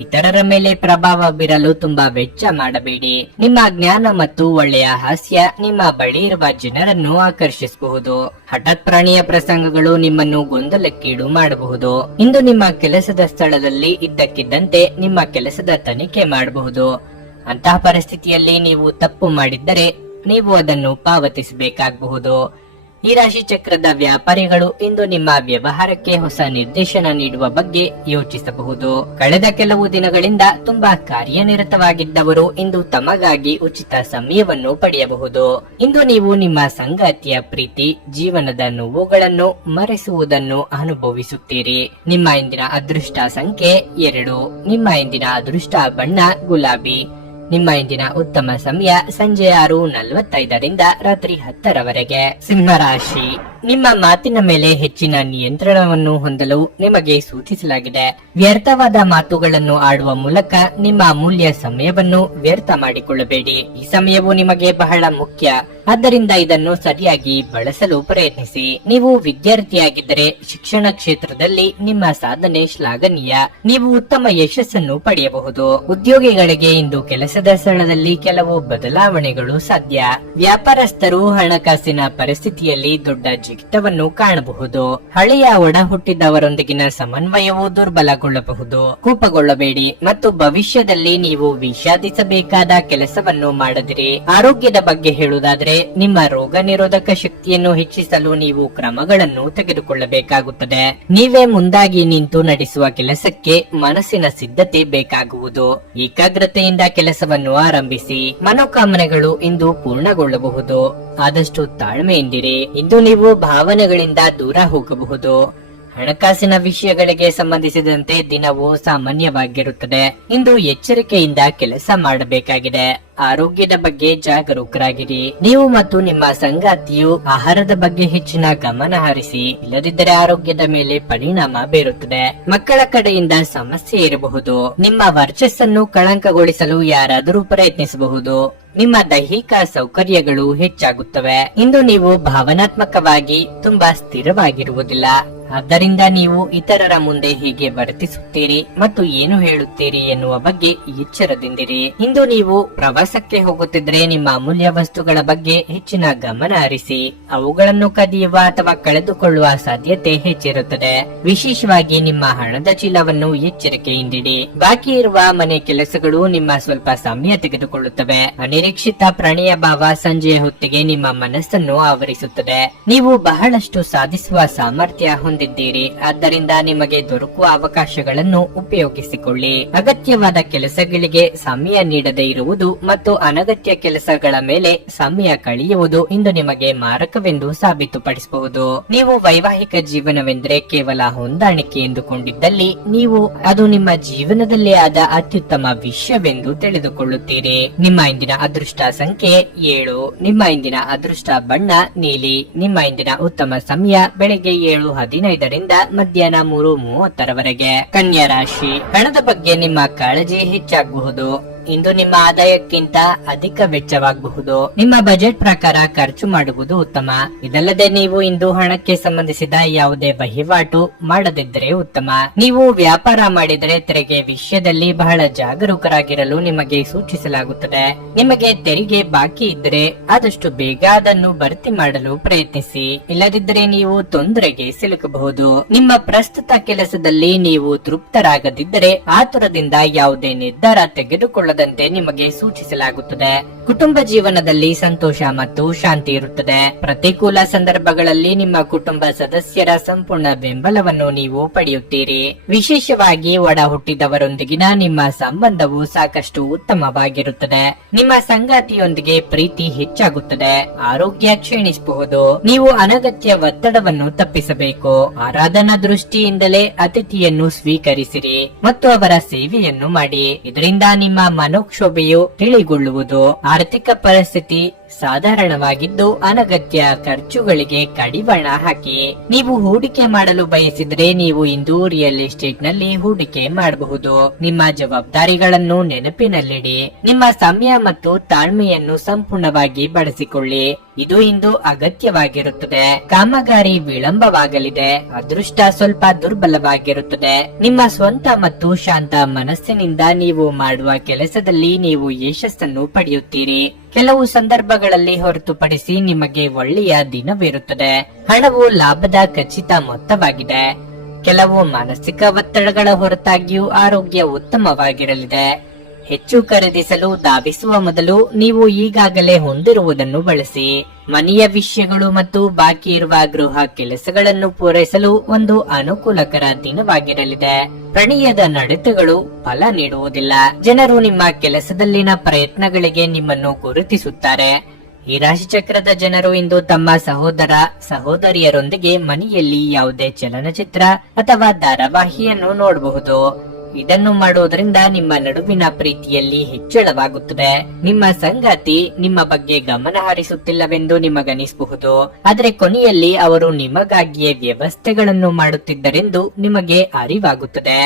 ಇತರರ ಮೇಲೆ ಪ್ರಭಾವ ಬೀರಲು ತುಂಬಾ ವೆಚ್ಚ ಮಾಡಬೇಡಿ. ನಿಮ್ಮ ಜ್ಞಾನ ಮತ್ತು ಒಳ್ಳೆಯ ಹಾಸ್ಯ ನಿಮ್ಮ ಬಳಿ ಇರುವ ಜನರನ್ನು ಆಕರ್ಷಿಸಬಹುದು. ಹಠಾತ್ ಪ್ರಾಣಿಯ ಪ್ರಸಂಗಗಳು ನಿಮ್ಮನ್ನು ಗೊಂದಲಕ್ಕೀಡು ಮಾಡಬಹುದು. ಇಂದು ನಿಮ್ಮ ಕೆಲಸದ ಸ್ಥಳದಲ್ಲಿ ಇದ್ದಕ್ಕಿದ್ದಂತೆ ನಿಮ್ಮ ಕೆಲಸದ ತನಿಖೆ ಮಾಡಬಹುದು. ಅಂತಹ ಪರಿಸ್ಥಿತಿಯಲ್ಲಿ ನೀವು ತಪ್ಪು ಮಾಡಿದ್ದರೆ ನೀವು ಅದನ್ನು ಪಾವತಿಸಬೇಕಾಗಬಹುದು. ಈ ರಾಶಿ ಚಕ್ರದ ವ್ಯಾಪಾರಿಗಳು ಇಂದು ನಿಮ್ಮ ವ್ಯವಹಾರಕ್ಕೆ ಹೊಸ ನಿರ್ದೇಶನ ನೀಡುವ ಬಗ್ಗೆ ಯೋಚಿಸಬಹುದು. ಕಳೆದ ಕೆಲವು ದಿನಗಳಿಂದ ತುಂಬಾ ಕಾರ್ಯನಿರತವಾಗಿದ್ದವರು ಇಂದು ತಮಗಾಗಿ ಉಚಿತ ಸಮಯವನ್ನು ಪಡೆಯಬಹುದು. ಇಂದು ನೀವು ನಿಮ್ಮ ಸಂಗಾತಿಯ ಪ್ರೀತಿ, ಜೀವನದ ನೋವುಗಳನ್ನು ಮರೆಸುವುದನ್ನು ಅನುಭವಿಸುತ್ತೀರಿ. ನಿಮ್ಮ ಇಂದಿನ ಅದೃಷ್ಟ ಸಂಖ್ಯೆ 2. ನಿಮ್ಮ ಇಂದಿನ ಅದೃಷ್ಟ ಬಣ್ಣ ಗುಲಾಬಿ. ನಿಮ್ಮ ಇಂದಿನ ಉತ್ತಮ ಸಮಯ ಸಂಜೆ 6:45ರಿಂದ ರಾತ್ರಿ 10ರವರೆಗೆ. ಸಿಂಹರಾಶಿ, ನಿಮ್ಮ ಮಾತಿನ ಮೇಲೆ ಹೆಚ್ಚಿನ ನಿಯಂತ್ರಣವನ್ನು ಹೊಂದಲು ನಿಮಗೆ ಸೂಚಿಸಲಾಗಿದೆ. ವ್ಯರ್ಥವಾದ ಮಾತುಗಳನ್ನು ಆಡುವ ಮೂಲಕ ನಿಮ್ಮ ಅಮೂಲ್ಯ ಸಮಯವನ್ನು ವ್ಯರ್ಥ ಮಾಡಿಕೊಳ್ಳಬೇಡಿ. ಈ ಸಮಯವು ನಿಮಗೆ ಬಹಳ ಮುಖ್ಯ, ಆದ್ದರಿಂದ ಇದನ್ನು ಸರಿಯಾಗಿ ಬಳಸಲು ಪ್ರಯತ್ನಿಸಿ. ನೀವು ವಿದ್ಯಾರ್ಥಿಯಾಗಿದ್ದರೆ ಶಿಕ್ಷಣ ಕ್ಷೇತ್ರದಲ್ಲಿ ನಿಮ್ಮ ಸಾಧನೆ ಶ್ಲಾಘನೀಯ. ನೀವು ಉತ್ತಮ ಯಶಸ್ಸನ್ನು ಪಡೆಯಬಹುದು. ಉದ್ಯೋಗಿಗಳಿಗೆ ಇಂದು ಕೆಲಸದ ಸ್ಥಳದಲ್ಲಿ ಕೆಲವು ಬದಲಾವಣೆಗಳು ಸಾಧ್ಯ. ವ್ಯಾಪಾರಸ್ಥರು ಹಣಕಾಸಿನ ಪರಿಸ್ಥಿತಿಯಲ್ಲಿ ದೊಡ್ಡ ಜಿಗಿತವನ್ನು ಕಾಣಬಹುದು. ಹಳೆಯ ಒಡ ಹುಟ್ಟಿದವರೊಂದಿಗಿನ ಸಮನ್ವಯವು ದುರ್ಬಲಗೊಳ್ಳಬಹುದು. ಕೋಪಗೊಳ್ಳಬೇಡಿ ಮತ್ತು ಭವಿಷ್ಯದಲ್ಲಿ ನೀವು ವಿಷಾದಿಸಬೇಕಾದ ಕೆಲಸವನ್ನು ಮಾಡದಿರಿ. ಆರೋಗ್ಯದ ಬಗ್ಗೆ ಹೇಳುವುದಾದರೆ, ನಿಮ್ಮ ರೋಗ ನಿರೋಧಕ ಶಕ್ತಿಯನ್ನು ಹೆಚ್ಚಿಸಲು ನೀವು ಕ್ರಮಗಳನ್ನು ತೆಗೆದುಕೊಳ್ಳಬೇಕಾಗುತ್ತದೆ. ನೀವೇ ಮುಂದಾಗಿ ನಿಂತು ನಡೆಸುವ ಕೆಲಸಕ್ಕೆ ಮನಸ್ಸಿನ ಸಿದ್ಧತೆ ಬೇಕಾಗುವುದು. ಏಕಾಗ್ರತೆಯಿಂದ ಕೆಲಸವನ್ನು ಆರಂಭಿಸಿ. ಮನೋಕಾಮನೆಗಳು ಇಂದು ಪೂರ್ಣಗೊಳ್ಳಬಹುದು. ಆದಷ್ಟು ತಾಳ್ಮೆಯಿಂದಿರಿ. ಇಂದು ನೀವು ಭಾವನೆಗಳಿಂದ ದೂರ ಹೋಗಬಹುದು. ಹಣಕಾಸಿನ ವಿಷಯಗಳಿಗೆ ಸಂಬಂಧಿಸಿದಂತೆ ದಿನವು ಸಾಮಾನ್ಯವಾಗಿರುತ್ತದೆ. ಇಂದು ಎಚ್ಚರಿಕೆಯಿಂದ ಕೆಲಸ ಮಾಡಬೇಕಾಗಿದೆ. ಆರೋಗ್ಯದ ಬಗ್ಗೆ ಜಾಗರೂಕರಾಗಿರಿ. ನೀವು ಮತ್ತು ನಿಮ್ಮ ಸಂಗಾತಿಯು ಆಹಾರದ ಬಗ್ಗೆ ಹೆಚ್ಚಿನ ಗಮನ ಹರಿಸಿ, ಇಲ್ಲದಿದ್ದರೆ ಆರೋಗ್ಯದ ಮೇಲೆ ಪರಿಣಾಮ ಬೀರುತ್ತದೆ. ಮಕ್ಕಳ ಕಡೆಯಿಂದ ಸಮಸ್ಯೆ ಇರಬಹುದು. ನಿಮ್ಮ ವರ್ಚಸ್ಸನ್ನು ಕಳಂಕಗೊಳಿಸಲು ಯಾರಾದರೂ ಪ್ರಯತ್ನಿಸಬಹುದು. ನಿಮ್ಮ ದೈಹಿಕ ಸೌಕರ್ಯಗಳು ಹೆಚ್ಚಾಗುತ್ತವೆ. ಇಂದು ನೀವು ಭಾವನಾತ್ಮಕವಾಗಿ ತುಂಬಾ ಸ್ಥಿರವಾಗಿರುವುದಿಲ್ಲ. ಆದ್ದರಿಂದ ನೀವು ಇತರರ ಮುಂದೆ ಹೇಗೆ ವರ್ತಿಸುತ್ತೀರಿ ಮತ್ತು ಏನು ಹೇಳುತ್ತೀರಿ ಎನ್ನುವ ಬಗ್ಗೆ ಎಚ್ಚರದಿಂದಿರಿ. ಇಂದು ನೀವು ಪ್ರವಾಸಕ್ಕೆ ಹೋಗುತ್ತಿದ್ರೆ ನಿಮ್ಮ ಅಮೂಲ್ಯ ವಸ್ತುಗಳ ಬಗ್ಗೆ ಹೆಚ್ಚಿನ ಗಮನ ಹರಿಸಿ. ಅವುಗಳನ್ನು ಕದಿಯುವ ಅಥವಾ ಕಳೆದುಕೊಳ್ಳುವ ಸಾಧ್ಯತೆ ಹೆಚ್ಚಿರುತ್ತದೆ. ವಿಶೇಷವಾಗಿ ನಿಮ್ಮ ಹಣದ ಚೀಲವನ್ನು ಎಚ್ಚರಿಕೆಯಿಂದಿಡಿ. ಬಾಕಿ ಇರುವ ಮನೆ ಕೆಲಸಗಳು ನಿಮ್ಮ ಸ್ವಲ್ಪ ಸಮಯ ತೆಗೆದುಕೊಳ್ಳುತ್ತವೆ. ಅನಿರೀಕ್ಷಿತ ಪ್ರಣಯ ಭಾವ ಸಂಜೆಯ ಹೊತ್ತಿಗೆ ನಿಮ್ಮ ಮನಸ್ಸನ್ನು ಆವರಿಸುತ್ತದೆ. ನೀವು ಬಹಳಷ್ಟು ಸಾಧಿಸುವ ಸಾಮರ್ಥ್ಯ ಹೊಂದಿದ್ದೀರಿ. ಆದ್ದರಿಂದ ನಿಮಗೆ ದೊರಕುವ ಅವಕಾಶಗಳನ್ನು ಉಪಯೋಗಿಸಿಕೊಳ್ಳಿ. ಅಗತ್ಯವಾದ ಕೆಲಸಗಳಿಗೆ ಸಮಯ ನೀಡದೇ ಇರುವುದು ಮತ್ತು ಅನಗತ್ಯ ಕೆಲಸಗಳ ಮೇಲೆ ಸಮಯ ಕಳೆಯುವುದು ಇಂದು ನಿಮಗೆ ಮಾರಕವೆಂದು ಸಾಬೀತುಪಡಿಸಬಹುದು. ನೀವು ವೈವಾಹಿಕ ಜೀವನವೆಂದರೆ ಕೇವಲ ಹೊಂದಾಣಿಕೆ ಎಂದುಕೊಂಡಿದ್ದಲ್ಲಿ ನೀವು ಅದು ನಿಮ್ಮ ಜೀವನದಲ್ಲಿ ಆದ ಅತ್ಯುತ್ತಮ ವಿಷಯವೆಂದು ತಿಳಿದುಕೊಳ್ಳುತ್ತೀರಿ. ನಿಮ್ಮ ಇಂದಿನ ಅದೃಷ್ಟ ಸಂಖ್ಯೆ 7. ನಿಮ್ಮ ಇಂದಿನ ಅದೃಷ್ಟ ಬಣ್ಣ ನೀಲಿ. ನಿಮ್ಮ ಇಂದಿನ ಉತ್ತಮ ಸಮಯ ಬೆಳಿಗ್ಗೆ 7:15ರಿಂದ ಮಧ್ಯಾಹ್ನ 3:30ರವರೆಗೆ. ಕನ್ಯಾ ರಾಶಿ, ಹಣದ ಬಗ್ಗೆ ನಿಮ್ಮ ಕಾಳಜಿ ಹೆಚ್ಚಾಗಬಹುದು. ಇಂದು ನಿಮ್ಮ ಆದಾಯಕ್ಕಿಂತ ಅಧಿಕ ವೆಚ್ಚವಾಗಬಹುದು. ನಿಮ್ಮ ಬಜೆಟ್ ಪ್ರಕಾರ ಖರ್ಚು ಮಾಡುವುದು ಉತ್ತಮ. ಇದಲ್ಲದೆ ನೀವು ಇಂದು ಹಣಕ್ಕೆ ಸಂಬಂಧಿಸಿದ ಯಾವುದೇ ವಹಿವಾಟು ಮಾಡದಿದ್ದರೆ ಉತ್ತಮ. ನೀವು ವ್ಯಾಪಾರ ಮಾಡಿದರೆ ತೆರಿಗೆ ವಿಷಯದಲ್ಲಿ ಬಹಳ ಜಾಗರೂಕರಾಗಿರಲು ನಿಮಗೆ ಸೂಚಿಸಲಾಗುತ್ತದೆ. ನಿಮಗೆ ತೆರಿಗೆ ಬಾಕಿ ಇದ್ದರೆ ಆದಷ್ಟು ಬೇಗ ಅದನ್ನು ಭರ್ತಿ ಮಾಡಲು ಪ್ರಯತ್ನಿಸಿ. ಇಲ್ಲದಿದ್ದರೆ ನೀವು ತೊಂದರೆಗೆ ಸಿಲುಕಬಹುದು. ನಿಮ್ಮ ಪ್ರಸ್ತುತ ಕೆಲಸದಲ್ಲಿ ನೀವು ತೃಪ್ತರಾಗದಿದ್ದರೆ ಆತುರದಿಂದ ಯಾವುದೇ ನಿರ್ಧಾರ ತೆಗೆದುಕೊಳ್ಳದಂತೆ ನಿಮಗೆ ಸೂಚಿಸಲಾಗುತ್ತದೆ. ಕುಟುಂಬ ಜೀವನದಲ್ಲಿ ಸಂತೋಷ ಮತ್ತು ಶಾಂತಿ ಇರುತ್ತದೆ. ಪ್ರತಿಕೂಲ ಸಂದರ್ಭಗಳಲ್ಲಿ ನಿಮ್ಮ ಕುಟುಂಬ ಸದಸ್ಯರ ಸಂಪೂರ್ಣ ಬೆಂಬಲವನ್ನು ನೀವು ಪಡೆಯುತ್ತೀರಿ. ವಿಶೇಷವಾಗಿ ಒಡ ಹುಟ್ಟಿದವರೊಂದಿಗಿನ ನಿಮ್ಮ ಸಂಬಂಧವು ಸಾಕಷ್ಟು ಉತ್ತಮವಾಗಿರುತ್ತದೆ. ನಿಮ್ಮ ಸಂಗಾತಿಯೊಂದಿಗೆ ಪ್ರೀತಿ ಹೆಚ್ಚಾಗುತ್ತದೆ. ಆರೋಗ್ಯ ಕ್ಷೀಣಿಸಬಹುದು. ನೀವು ಅನಗತ್ಯ ಒತ್ತಡವನ್ನು ತಪ್ಪಿಸಬೇಕು. ಆರಾಧನಾ ದೃಷ್ಟಿಯಿಂದಲೇ ಅತಿಥಿಯನ್ನು ಸ್ವೀಕರಿಸಿರಿ ಮತ್ತು ಅವರ ಸೇವೆಯನ್ನು ಮಾಡಿ. ಇದರಿಂದ ನಿಮ್ಮ ಮನೋಕ್ಷೋಭೆಯು ತಿಳಿಗೊಳ್ಳುವುದು. ಆರ್ಥಿಕ ಪರಿಸ್ಥಿತಿ ಸಾಧಾರಣವಾಗಿದ್ದು ಅನಗತ್ಯ ಖರ್ಚುಗಳಿಗೆ ಕಡಿವಾಣ ಹಾಕಿ. ನೀವು ಹೂಡಿಕೆ ಮಾಡಲು ಬಯಸಿದ್ರೆ ನೀವು ಇಂದು ರಿಯಲ್ ಎಸ್ಟೇಟ್ ನಲ್ಲಿ ಹೂಡಿಕೆ ಮಾಡಬಹುದು. ನಿಮ್ಮ ಜವಾಬ್ದಾರಿಗಳನ್ನು ನೆನಪಿನಲ್ಲಿಡಿ. ನಿಮ್ಮ ಸಮಯ ಮತ್ತು ತಾಳ್ಮೆಯನ್ನು ಸಂಪೂರ್ಣವಾಗಿ ಬಳಸಿಕೊಳ್ಳಿ. ಇದು ಇಂದು ಅಗತ್ಯವಾಗಿರುತ್ತದೆ. ಕಾಮಗಾರಿ ವಿಳಂಬವಾಗಲಿದೆ. ಅದೃಷ್ಟ ಸ್ವಲ್ಪ ದುರ್ಬಲವಾಗಿರುತ್ತದೆ. ನಿಮ್ಮ ಸ್ವಂತ ಮತ್ತು ಶಾಂತ ಮನಸ್ಸಿನಿಂದ ನೀವು ಮಾಡುವ ಕೆಲಸದಲ್ಲಿ ನೀವು ಯಶಸ್ಸನ್ನು ಪಡೆಯುತ್ತೀರಿ. ಕೆಲವು ಸಂದರ್ಭಗಳಲ್ಲಿ ಹೊರತುಪಡಿಸಿ ನಿಮಗೆ ಒಳ್ಳೆಯ ದಿನವಿರುತ್ತದೆ. ಹಣವು ಲಾಭದ ಖಚಿತ ಮೊತ್ತವಾಗಿದೆ. ಕೆಲವು ಮಾನಸಿಕ ಒತ್ತಡಗಳ ಹೊರತಾಗಿಯೂ ಆರೋಗ್ಯ ಉತ್ತಮವಾಗಿರಲಿದೆ. ಹೆಚ್ಚು ಖರೀದಿಸಲು ಧಾವಿಸುವ ಮೊದಲು ನೀವು ಈಗಾಗಲೇ ಹೊಂದಿರುವುದನ್ನು ಬಳಸಿ. ಮನೆಯ ವಿಷಯಗಳು ಮತ್ತು ಬಾಕಿ ಇರುವ ಗೃಹ ಕೆಲಸಗಳನ್ನು ಪೂರೈಸಲು ಒಂದು ಅನುಕೂಲಕರ ದಿನವಾಗಿರಲಿದೆ. ಪ್ರಣಯದ ನಡತೆಗಳು ಫಲ ನೀಡುವುದಿಲ್ಲ. ಜನರು ನಿಮ್ಮ ಕೆಲಸದಲ್ಲಿನ ಪ್ರಯತ್ನಗಳಿಗೆ ನಿಮ್ಮನ್ನು ಗುರುತಿಸುತ್ತಾರೆ. ಈ ರಾಶಿಚಕ್ರದ ಜನರು ಇಂದು ತಮ್ಮ ಸಹೋದರ ಸಹೋದರಿಯರೊಂದಿಗೆ ಮನೆಯಲ್ಲಿ ಯಾವುದೇ ಚಲನಚಿತ್ರ ಅಥವಾ ಧಾರಾವಾಹಿಯನ್ನು ನೋಡಬಹುದು. ಇದನ್ನು ಮಾಡುವುದರಿಂದ ನಿಮ್ಮ ನಡುವಿನ ಪ್ರೀತಿಯಲ್ಲಿ ಹೆಚ್ಚಳವಾಗುತ್ತದೆ. ನಿಮ್ಮ ಸಂಗಾತಿ ನಿಮ್ಮ ಬಗ್ಗೆ ಗಮನ ಹರಿಸುತ್ತಿಲ್ಲವೆಂದು ನಿಮಗನಿಸಬಹುದು, ಆದರೆ ಕೊನೆಯಲ್ಲಿ ಅವರು ನಿಮಗಾಗಿಯೇ ವ್ಯವಸ್ಥೆಗಳನ್ನು ಮಾಡುತ್ತಿದ್ದರೆಂದು ನಿಮಗೆ ಅರಿವಾಗುತ್ತದೆ.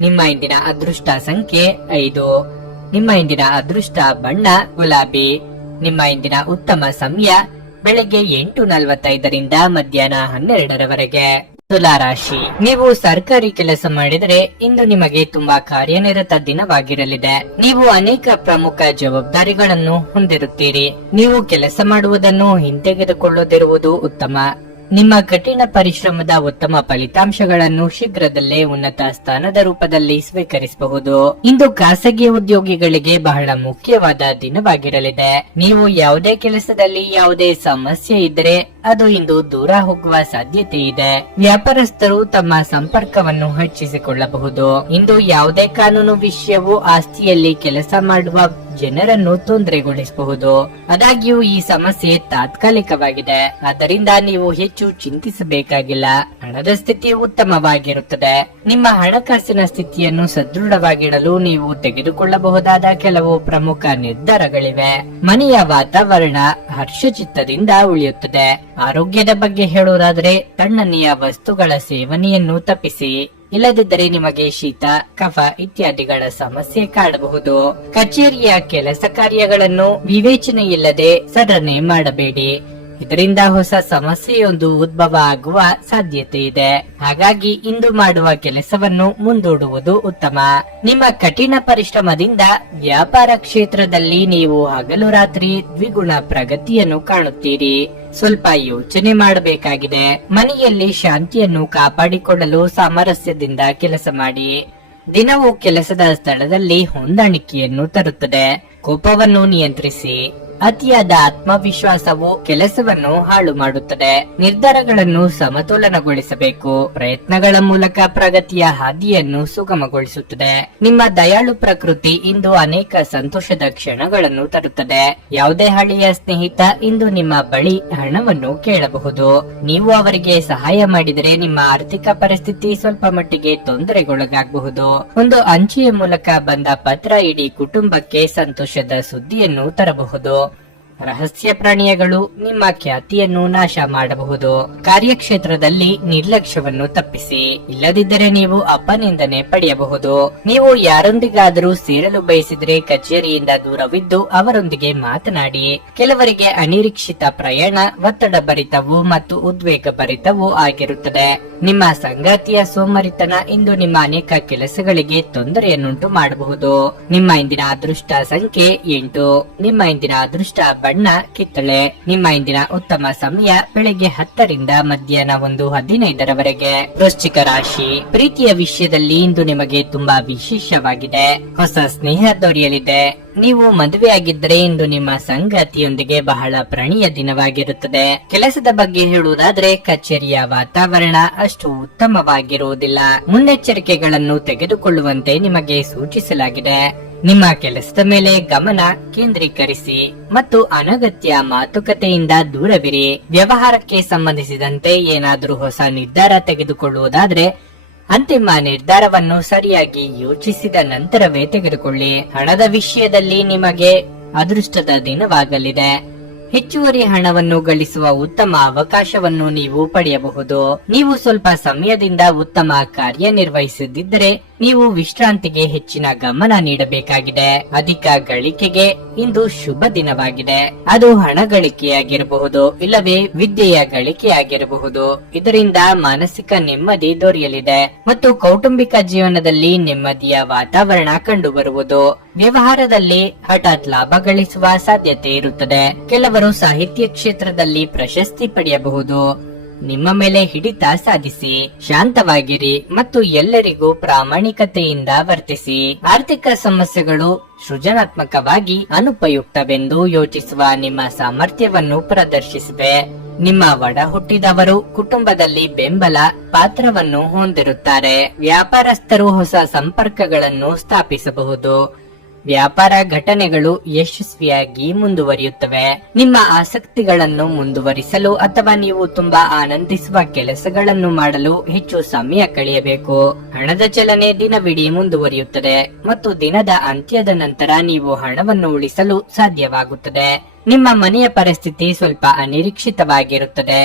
ನಿಮ್ಮ ಇಂದಿನ ಅದೃಷ್ಟ ಸಂಖ್ಯೆ 5. ನಿಮ್ಮ ಇಂದಿನ ಅದೃಷ್ಟ ಬಣ್ಣ ಗುಲಾಬಿ. ನಿಮ್ಮ ಇಂದಿನ ಉತ್ತಮ ಸಮಯ ಬೆಳಗ್ಗೆ 8:45ರಿಂದ ಮಧ್ಯಾಹ್ನ 12ರವರೆಗೆ. ತುಲಾ ರಾಶಿ, ನೀವು ಸರ್ಕಾರಿ ಕೆಲಸ ಮಾಡಿದರೆ ಇಂದು ನಿಮಗೆ ತುಂಬಾ ಕಾರ್ಯನಿರತ ದಿನವಾಗಿರಲಿದೆ. ನೀವು ಅನೇಕ ಪ್ರಮುಖ ಜವಾಬ್ದಾರಿಗಳನ್ನು ಹೊಂದಿರುತ್ತೀರಿ. ನೀವು ಕೆಲಸ ಮಾಡುವುದನ್ನು ಹಿಂತೆಗೆದುಕೊಳ್ಳದಿರುವುದು ಉತ್ತಮ. ನಿಮ್ಮ ಕಠಿಣ ಪರಿಶ್ರಮದ ಉತ್ತಮ ಫಲಿತಾಂಶಗಳನ್ನು ಶೀಘ್ರದಲ್ಲೇ ಉನ್ನತ ಸ್ಥಾನದ ರೂಪದಲ್ಲಿ ಸ್ವೀಕರಿಸಬಹುದು. ಇಂದು ಖಾಸಗಿ ಉದ್ಯೋಗಿಗಳಿಗೆ ಬಹಳ ಮುಖ್ಯವಾದ ದಿನವಾಗಿರಲಿದೆ. ನೀವು ಯಾವುದೇ ಕೆಲಸದಲ್ಲಿ ಯಾವುದೇ ಸಮಸ್ಯೆ ಇದ್ದರೆ ಅದು ಇಂದು ದೂರ ಹೋಗುವ ಸಾಧ್ಯತೆ ಇದೆ. ವ್ಯಾಪಾರಸ್ಥರು ತಮ್ಮ ಸಂಪರ್ಕವನ್ನು ಹೆಚ್ಚಿಸಿಕೊಳ್ಳಬಹುದು. ಇಂದು ಯಾವುದೇ ಕಾನೂನು ವಿಷಯವು ಆಸ್ತಿಯಲ್ಲಿ ಕೆಲಸ ಮಾಡುವ ಜನರನ್ನು ತೊಂದರೆಗೊಳಿಸಬಹುದು. ಆದಾಗ್ಯೂ ಈ ಸಮಸ್ಯೆ ತಾತ್ಕಾಲಿಕವಾಗಿದೆ, ಆದ್ದರಿಂದ ನೀವು ಹೆಚ್ಚು ಚಿಂತಿಸಬೇಕಾಗಿಲ್ಲ. ಹಣದ ಸ್ಥಿತಿ ಉತ್ತಮವಾಗಿರುತ್ತದೆ. ನಿಮ್ಮ ಹಣಕಾಸಿನ ಸ್ಥಿತಿಯನ್ನು ಸದೃಢವಾಗಿಡಲು ನೀವು ತೆಗೆದುಕೊಳ್ಳಬಹುದಾದ ಕೆಲವು ಪ್ರಮುಖ ನಿರ್ಧಾರಗಳಿವೆ. ಮನೆಯ ವಾತಾವರಣ ಹರ್ಷಚಿತ್ತದಿಂದ ಉಳಿಯುತ್ತದೆ. ಆರೋಗ್ಯದ ಬಗ್ಗೆ ಹೇಳುವುದಾದರೆ ತಣ್ಣನೆಯ ವಸ್ತುಗಳ ಸೇವನೆಯನ್ನು ತಪ್ಪಿಸಿ. ಇಲ್ಲದಿದ್ದರೆ ನಿಮಗೆ ಶೀತ, ಕಫ ಇತ್ಯಾದಿಗಳ ಸಮಸ್ಯೆ ಕಾಡಬಹುದು. ಕಚೇರಿಯ ಕೆಲಸ ಕಾರ್ಯಗಳನ್ನು ವಿವೇಚನೆಯಿಲ್ಲದೆ ಸಡನೆ ಮಾಡಬೇಡಿ. ಇದರಿಂದ ಹೊಸ ಸಮಸ್ಯೆಯೊಂದು ಉದ್ಭವ ಆಗುವ ಸಾಧ್ಯತೆ ಇದೆ. ಹಾಗಾಗಿ ಇಂದು ಮಾಡುವ ಕೆಲಸವನ್ನು ಮುಂದೂಡುವುದು ಉತ್ತಮ. ನಿಮ್ಮ ಕಠಿಣ ಪರಿಶ್ರಮದಿಂದ ವ್ಯಾಪಾರ ಕ್ಷೇತ್ರದಲ್ಲಿ ನೀವು ಹಗಲು ರಾತ್ರಿ ದ್ವಿಗುಣ ಪ್ರಗತಿಯನ್ನು ಕಾಣುತ್ತೀರಿ. ಸ್ವಲ್ಪ ಯೋಚನೆ ಮಾಡಬೇಕಾಗಿದೆ. ಮನೆಯಲ್ಲಿ ಶಾಂತಿಯನ್ನು ಕಾಪಾಡಿಕೊಳ್ಳಲು ಸಾಮರಸ್ಯದಿಂದ ಕೆಲಸ ಮಾಡಿ. ದಿನವೂ ಕೆಲಸದ ಸ್ಥಳದಲ್ಲಿ ಹೊಂದಾಣಿಕೆಯನ್ನು ತರುತ್ತದೆ. ಕೋಪವನ್ನು ನಿಯಂತ್ರಿಸಿ. ಅತಿಯಾದ ಆತ್ಮವಿಶ್ವಾಸವು ಕೆಲಸವನ್ನು ಹಾಳು ಮಾಡುತ್ತದೆ. ನಿರ್ಧಾರಗಳನ್ನು ಸಮತೋಲನಗೊಳಿಸಬೇಕು. ಪ್ರಯತ್ನಗಳ ಮೂಲಕ ಪ್ರಗತಿಯ ಹಾದಿಯನ್ನು ಸುಗಮಗೊಳಿಸುತ್ತದೆ. ನಿಮ್ಮ ದಯಾಳು ಪ್ರಕೃತಿ ಇಂದು ಅನೇಕ ಸಂತೋಷದ ಕ್ಷಣಗಳನ್ನು ತರುತ್ತದೆ. ಯಾವುದೇ ಹಳೆಯ ಸ್ನೇಹಿತ ಇಂದು ನಿಮ್ಮ ಬಳಿ ಹಣವನ್ನು ಕೇಳಬಹುದು. ನೀವು ಅವರಿಗೆ ಸಹಾಯ ಮಾಡಿದರೆ ನಿಮ್ಮ ಆರ್ಥಿಕ ಪರಿಸ್ಥಿತಿ ಸ್ವಲ್ಪ ಮಟ್ಟಿಗೆ ತೊಂದರೆಗೊಳಗಾಗಬಹುದು. ಒಂದು ಅಂಚೆಯ ಮೂಲಕ ಬಂದ ಪತ್ರ ಇಡೀ ಕುಟುಂಬಕ್ಕೆ ಸಂತೋಷದ ಸುದ್ದಿಯನ್ನು ತರಬಹುದು. ರಹಸ್ಯ ಪ್ರಾಣಿಗಳು ನಿಮ್ಮ ಖ್ಯಾತಿಯನ್ನು ನಾಶ ಮಾಡಬಹುದು. ಕಾರ್ಯಕ್ಷೇತ್ರದಲ್ಲಿ ನಿರ್ಲಕ್ಷ್ಯವನ್ನು ತಪ್ಪಿಸಿ. ಇಲ್ಲದಿದ್ದರೆ ನೀವು ಅಪನಿಂದನೆ ಪಡೆಯಬಹುದು. ನೀವು ಯಾರೊಂದಿಗಾದರೂ ಸೇರಲು ಬಯಸಿದರೆ ಕಚೇರಿಯಿಂದ ದೂರವಿದ್ದು ಅವರೊಂದಿಗೆ ಮಾತನಾಡಿ. ಕೆಲವರಿಗೆ ಅನಿರೀಕ್ಷಿತ ಪ್ರಯಾಣ ಒತ್ತಡ ಭರಿತವೂ ಮತ್ತು ಉದ್ವೇಗ ಭರಿತವೂ ಆಗಿರುತ್ತದೆ. ನಿಮ್ಮ ಸಂಗಾತಿಯ ಸೋಮರಿತನ ಇಂದು ನಿಮ್ಮ ಅನೇಕ ಕೆಲಸಗಳಿಗೆ ತೊಂದರೆಯನ್ನುಂಟು ಮಾಡಬಹುದು. ನಿಮ್ಮ ಇಂದಿನ ಅದೃಷ್ಟ ಸಂಖ್ಯೆ 8. ನಿಮ್ಮ ಇಂದಿನ ಅದೃಷ್ಟ ಬಣ್ಣ ಕಿತ್ತಳೆ. ನಿಮ್ಮ ಇಂದಿನ ಉತ್ತಮ ಸಮಯ ಬೆಳಗ್ಗೆ 10ರಿಂದ ಮಧ್ಯಾಹ್ನ 1:15ರವರೆಗೆ. ವೃಶ್ಚಿಕ ರಾಶಿ, ಪ್ರೀತಿಯ ವಿಷಯದಲ್ಲಿ ಇಂದು ನಿಮಗೆ ತುಂಬಾ ವಿಶೇಷವಾಗಿದೆ. ಹೊಸ ಸ್ನೇಹ ದೊರೆಯಲಿದೆ. ನೀವು ಮದುವೆಯಾಗಿದ್ದರೆ ಇಂದು ನಿಮ್ಮ ಸಂಗಾತಿಯೊಂದಿಗೆ ಬಹಳ ಪ್ರಣಯ ದಿನವಾಗಿರುತ್ತದೆ. ಕೆಲಸದ ಬಗ್ಗೆ ಹೇಳುವುದಾದ್ರೆ ಕಚೇರಿಯ ವಾತಾವರಣ ಅಷ್ಟು ಉತ್ತಮವಾಗಿರುವುದಿಲ್ಲ. ಮುನ್ನೆಚ್ಚರಿಕೆಗಳನ್ನು ತೆಗೆದುಕೊಳ್ಳುವಂತೆ ನಿಮಗೆ ಸೂಚಿಸಲಾಗಿದೆ. ನಿಮ್ಮ ಕೆಲಸದ ಮೇಲೆ ಗಮನ ಕೇಂದ್ರೀಕರಿಸಿ ಮತ್ತು ಅನಗತ್ಯ ಮಾತುಕತೆಯಿಂದ ದೂರವಿರಿ. ವ್ಯವಹಾರಕ್ಕೆ ಸಂಬಂಧಿಸಿದಂತೆ ಏನಾದರೂ ಹೊಸ ನಿರ್ಧಾರ ತೆಗೆದುಕೊಳ್ಳುವುದಾದ್ರೆ ಅಂತಿಮ ನಿರ್ಧಾರವನ್ನು ಸರಿಯಾಗಿ ಯೋಚಿಸಿದ ನಂತರವೇ ತೆಗೆದುಕೊಳ್ಳಿ. ಹಣದ ವಿಷಯದಲ್ಲಿ ನಿಮಗೆ ಅದೃಷ್ಟದ ದಿನವಾಗಲಿದೆ. ಹೆಚ್ಚುವರಿ ಹಣವನ್ನು ಗಳಿಸುವ ಉತ್ತಮ ಅವಕಾಶವನ್ನು ನೀವು ಪಡೆಯಬಹುದು. ನೀವು ಸ್ವಲ್ಪ ಸಮಯದಿಂದ ಉತ್ತಮ ಕಾರ್ಯನಿರ್ವಹಿಸದಿದ್ದರೆ ನೀವು ವಿಶ್ರಾಂತಿಗೆ ಹೆಚ್ಚಿನ ಗಮನ ನೀಡಬೇಕಾಗಿದೆ. ಅಧಿಕ ಗಳಿಕೆಗೆ ಇಂದು ಶುಭ ದಿನವಾಗಿದೆ. ಅದು ಹಣ ಗಳಿಕೆಯಾಗಿರಬಹುದು, ಇಲ್ಲವೇ ವಿದ್ಯೆಯ ಗಳಿಕೆಯಾಗಿರಬಹುದು. ಇದರಿಂದ ಮಾನಸಿಕ ನೆಮ್ಮದಿ ದೊರೆಯಲಿದೆ ಮತ್ತು ಕೌಟುಂಬಿಕ ಜೀವನದಲ್ಲಿ ನೆಮ್ಮದಿಯ ವಾತಾವರಣ ಕಂಡುಬರುವುದು. ವ್ಯವಹಾರದಲ್ಲಿ ಹಠಾತ್ ಲಾಭ ಗಳಿಸುವ ಸಾಧ್ಯತೆ ಇರುತ್ತದೆ. ಕೆಲವರು ಸಾಹಿತ್ಯ ಕ್ಷೇತ್ರದಲ್ಲಿ ಪ್ರಶಸ್ತಿ ಪಡೆಯಬಹುದು. ನಿಮ್ಮ ಮೇಲೆ ಹಿಡಿತ ಸಾಧಿಸಿ. ಶಾಂತವಾಗಿರಿ ಮತ್ತು ಎಲ್ಲರಿಗೂ ಪ್ರಾಮಾಣಿಕತೆಯಿಂದ ವರ್ತಿಸಿ. ಆರ್ಥಿಕ ಸಮಸ್ಯೆಗಳು ಸೃಜನಾತ್ಮಕವಾಗಿ ಅನುಪಯುಕ್ತವೆಂದು ಯೋಚಿಸುವ ನಿಮ್ಮ ಸಾಮರ್ಥ್ಯವನ್ನು ಪ್ರದರ್ಶಿಸಿವೆ. ನಿಮ್ಮ ಒಡ ಹುಟ್ಟಿದವರು ಕುಟುಂಬದಲ್ಲಿ ಬೆಂಬಲ ಪಾತ್ರವನ್ನು ಹೊಂದಿರುತ್ತಾರೆ. ವ್ಯಾಪಾರಸ್ಥರು ಹೊಸ ಸಂಪರ್ಕಗಳನ್ನು ಸ್ಥಾಪಿಸಬಹುದು. ವ್ಯಾಪಾರ ಘಟನೆಗಳು ಯಶಸ್ವಿಯಾಗಿ ಮುಂದುವರಿಯುತ್ತವೆ. ನಿಮ್ಮ ಆಸಕ್ತಿಗಳನ್ನು ಮುಂದುವರಿಸಲು ಅಥವಾ ನೀವು ತುಂಬಾ ಆನಂದಿಸುವ ಕೆಲಸಗಳನ್ನು ಮಾಡಲು ಹೆಚ್ಚು ಸಮಯ ಕಳೆಯಬೇಕು. ಹಣದ ಚಲನೆ ದಿನವಿಡೀ ಮುಂದುವರಿಯುತ್ತದೆ ಮತ್ತು ದಿನದ ಅಂತ್ಯದ ನಂತರ ನೀವು ಹಣವನ್ನು ಉಳಿಸಲು ಸಾಧ್ಯವಾಗುತ್ತದೆ. ನಿಮ್ಮ ಮನೆಯ ಪರಿಸ್ಥಿತಿ ಸ್ವಲ್ಪ ಅನಿರೀಕ್ಷಿತವಾಗಿರುತ್ತದೆ.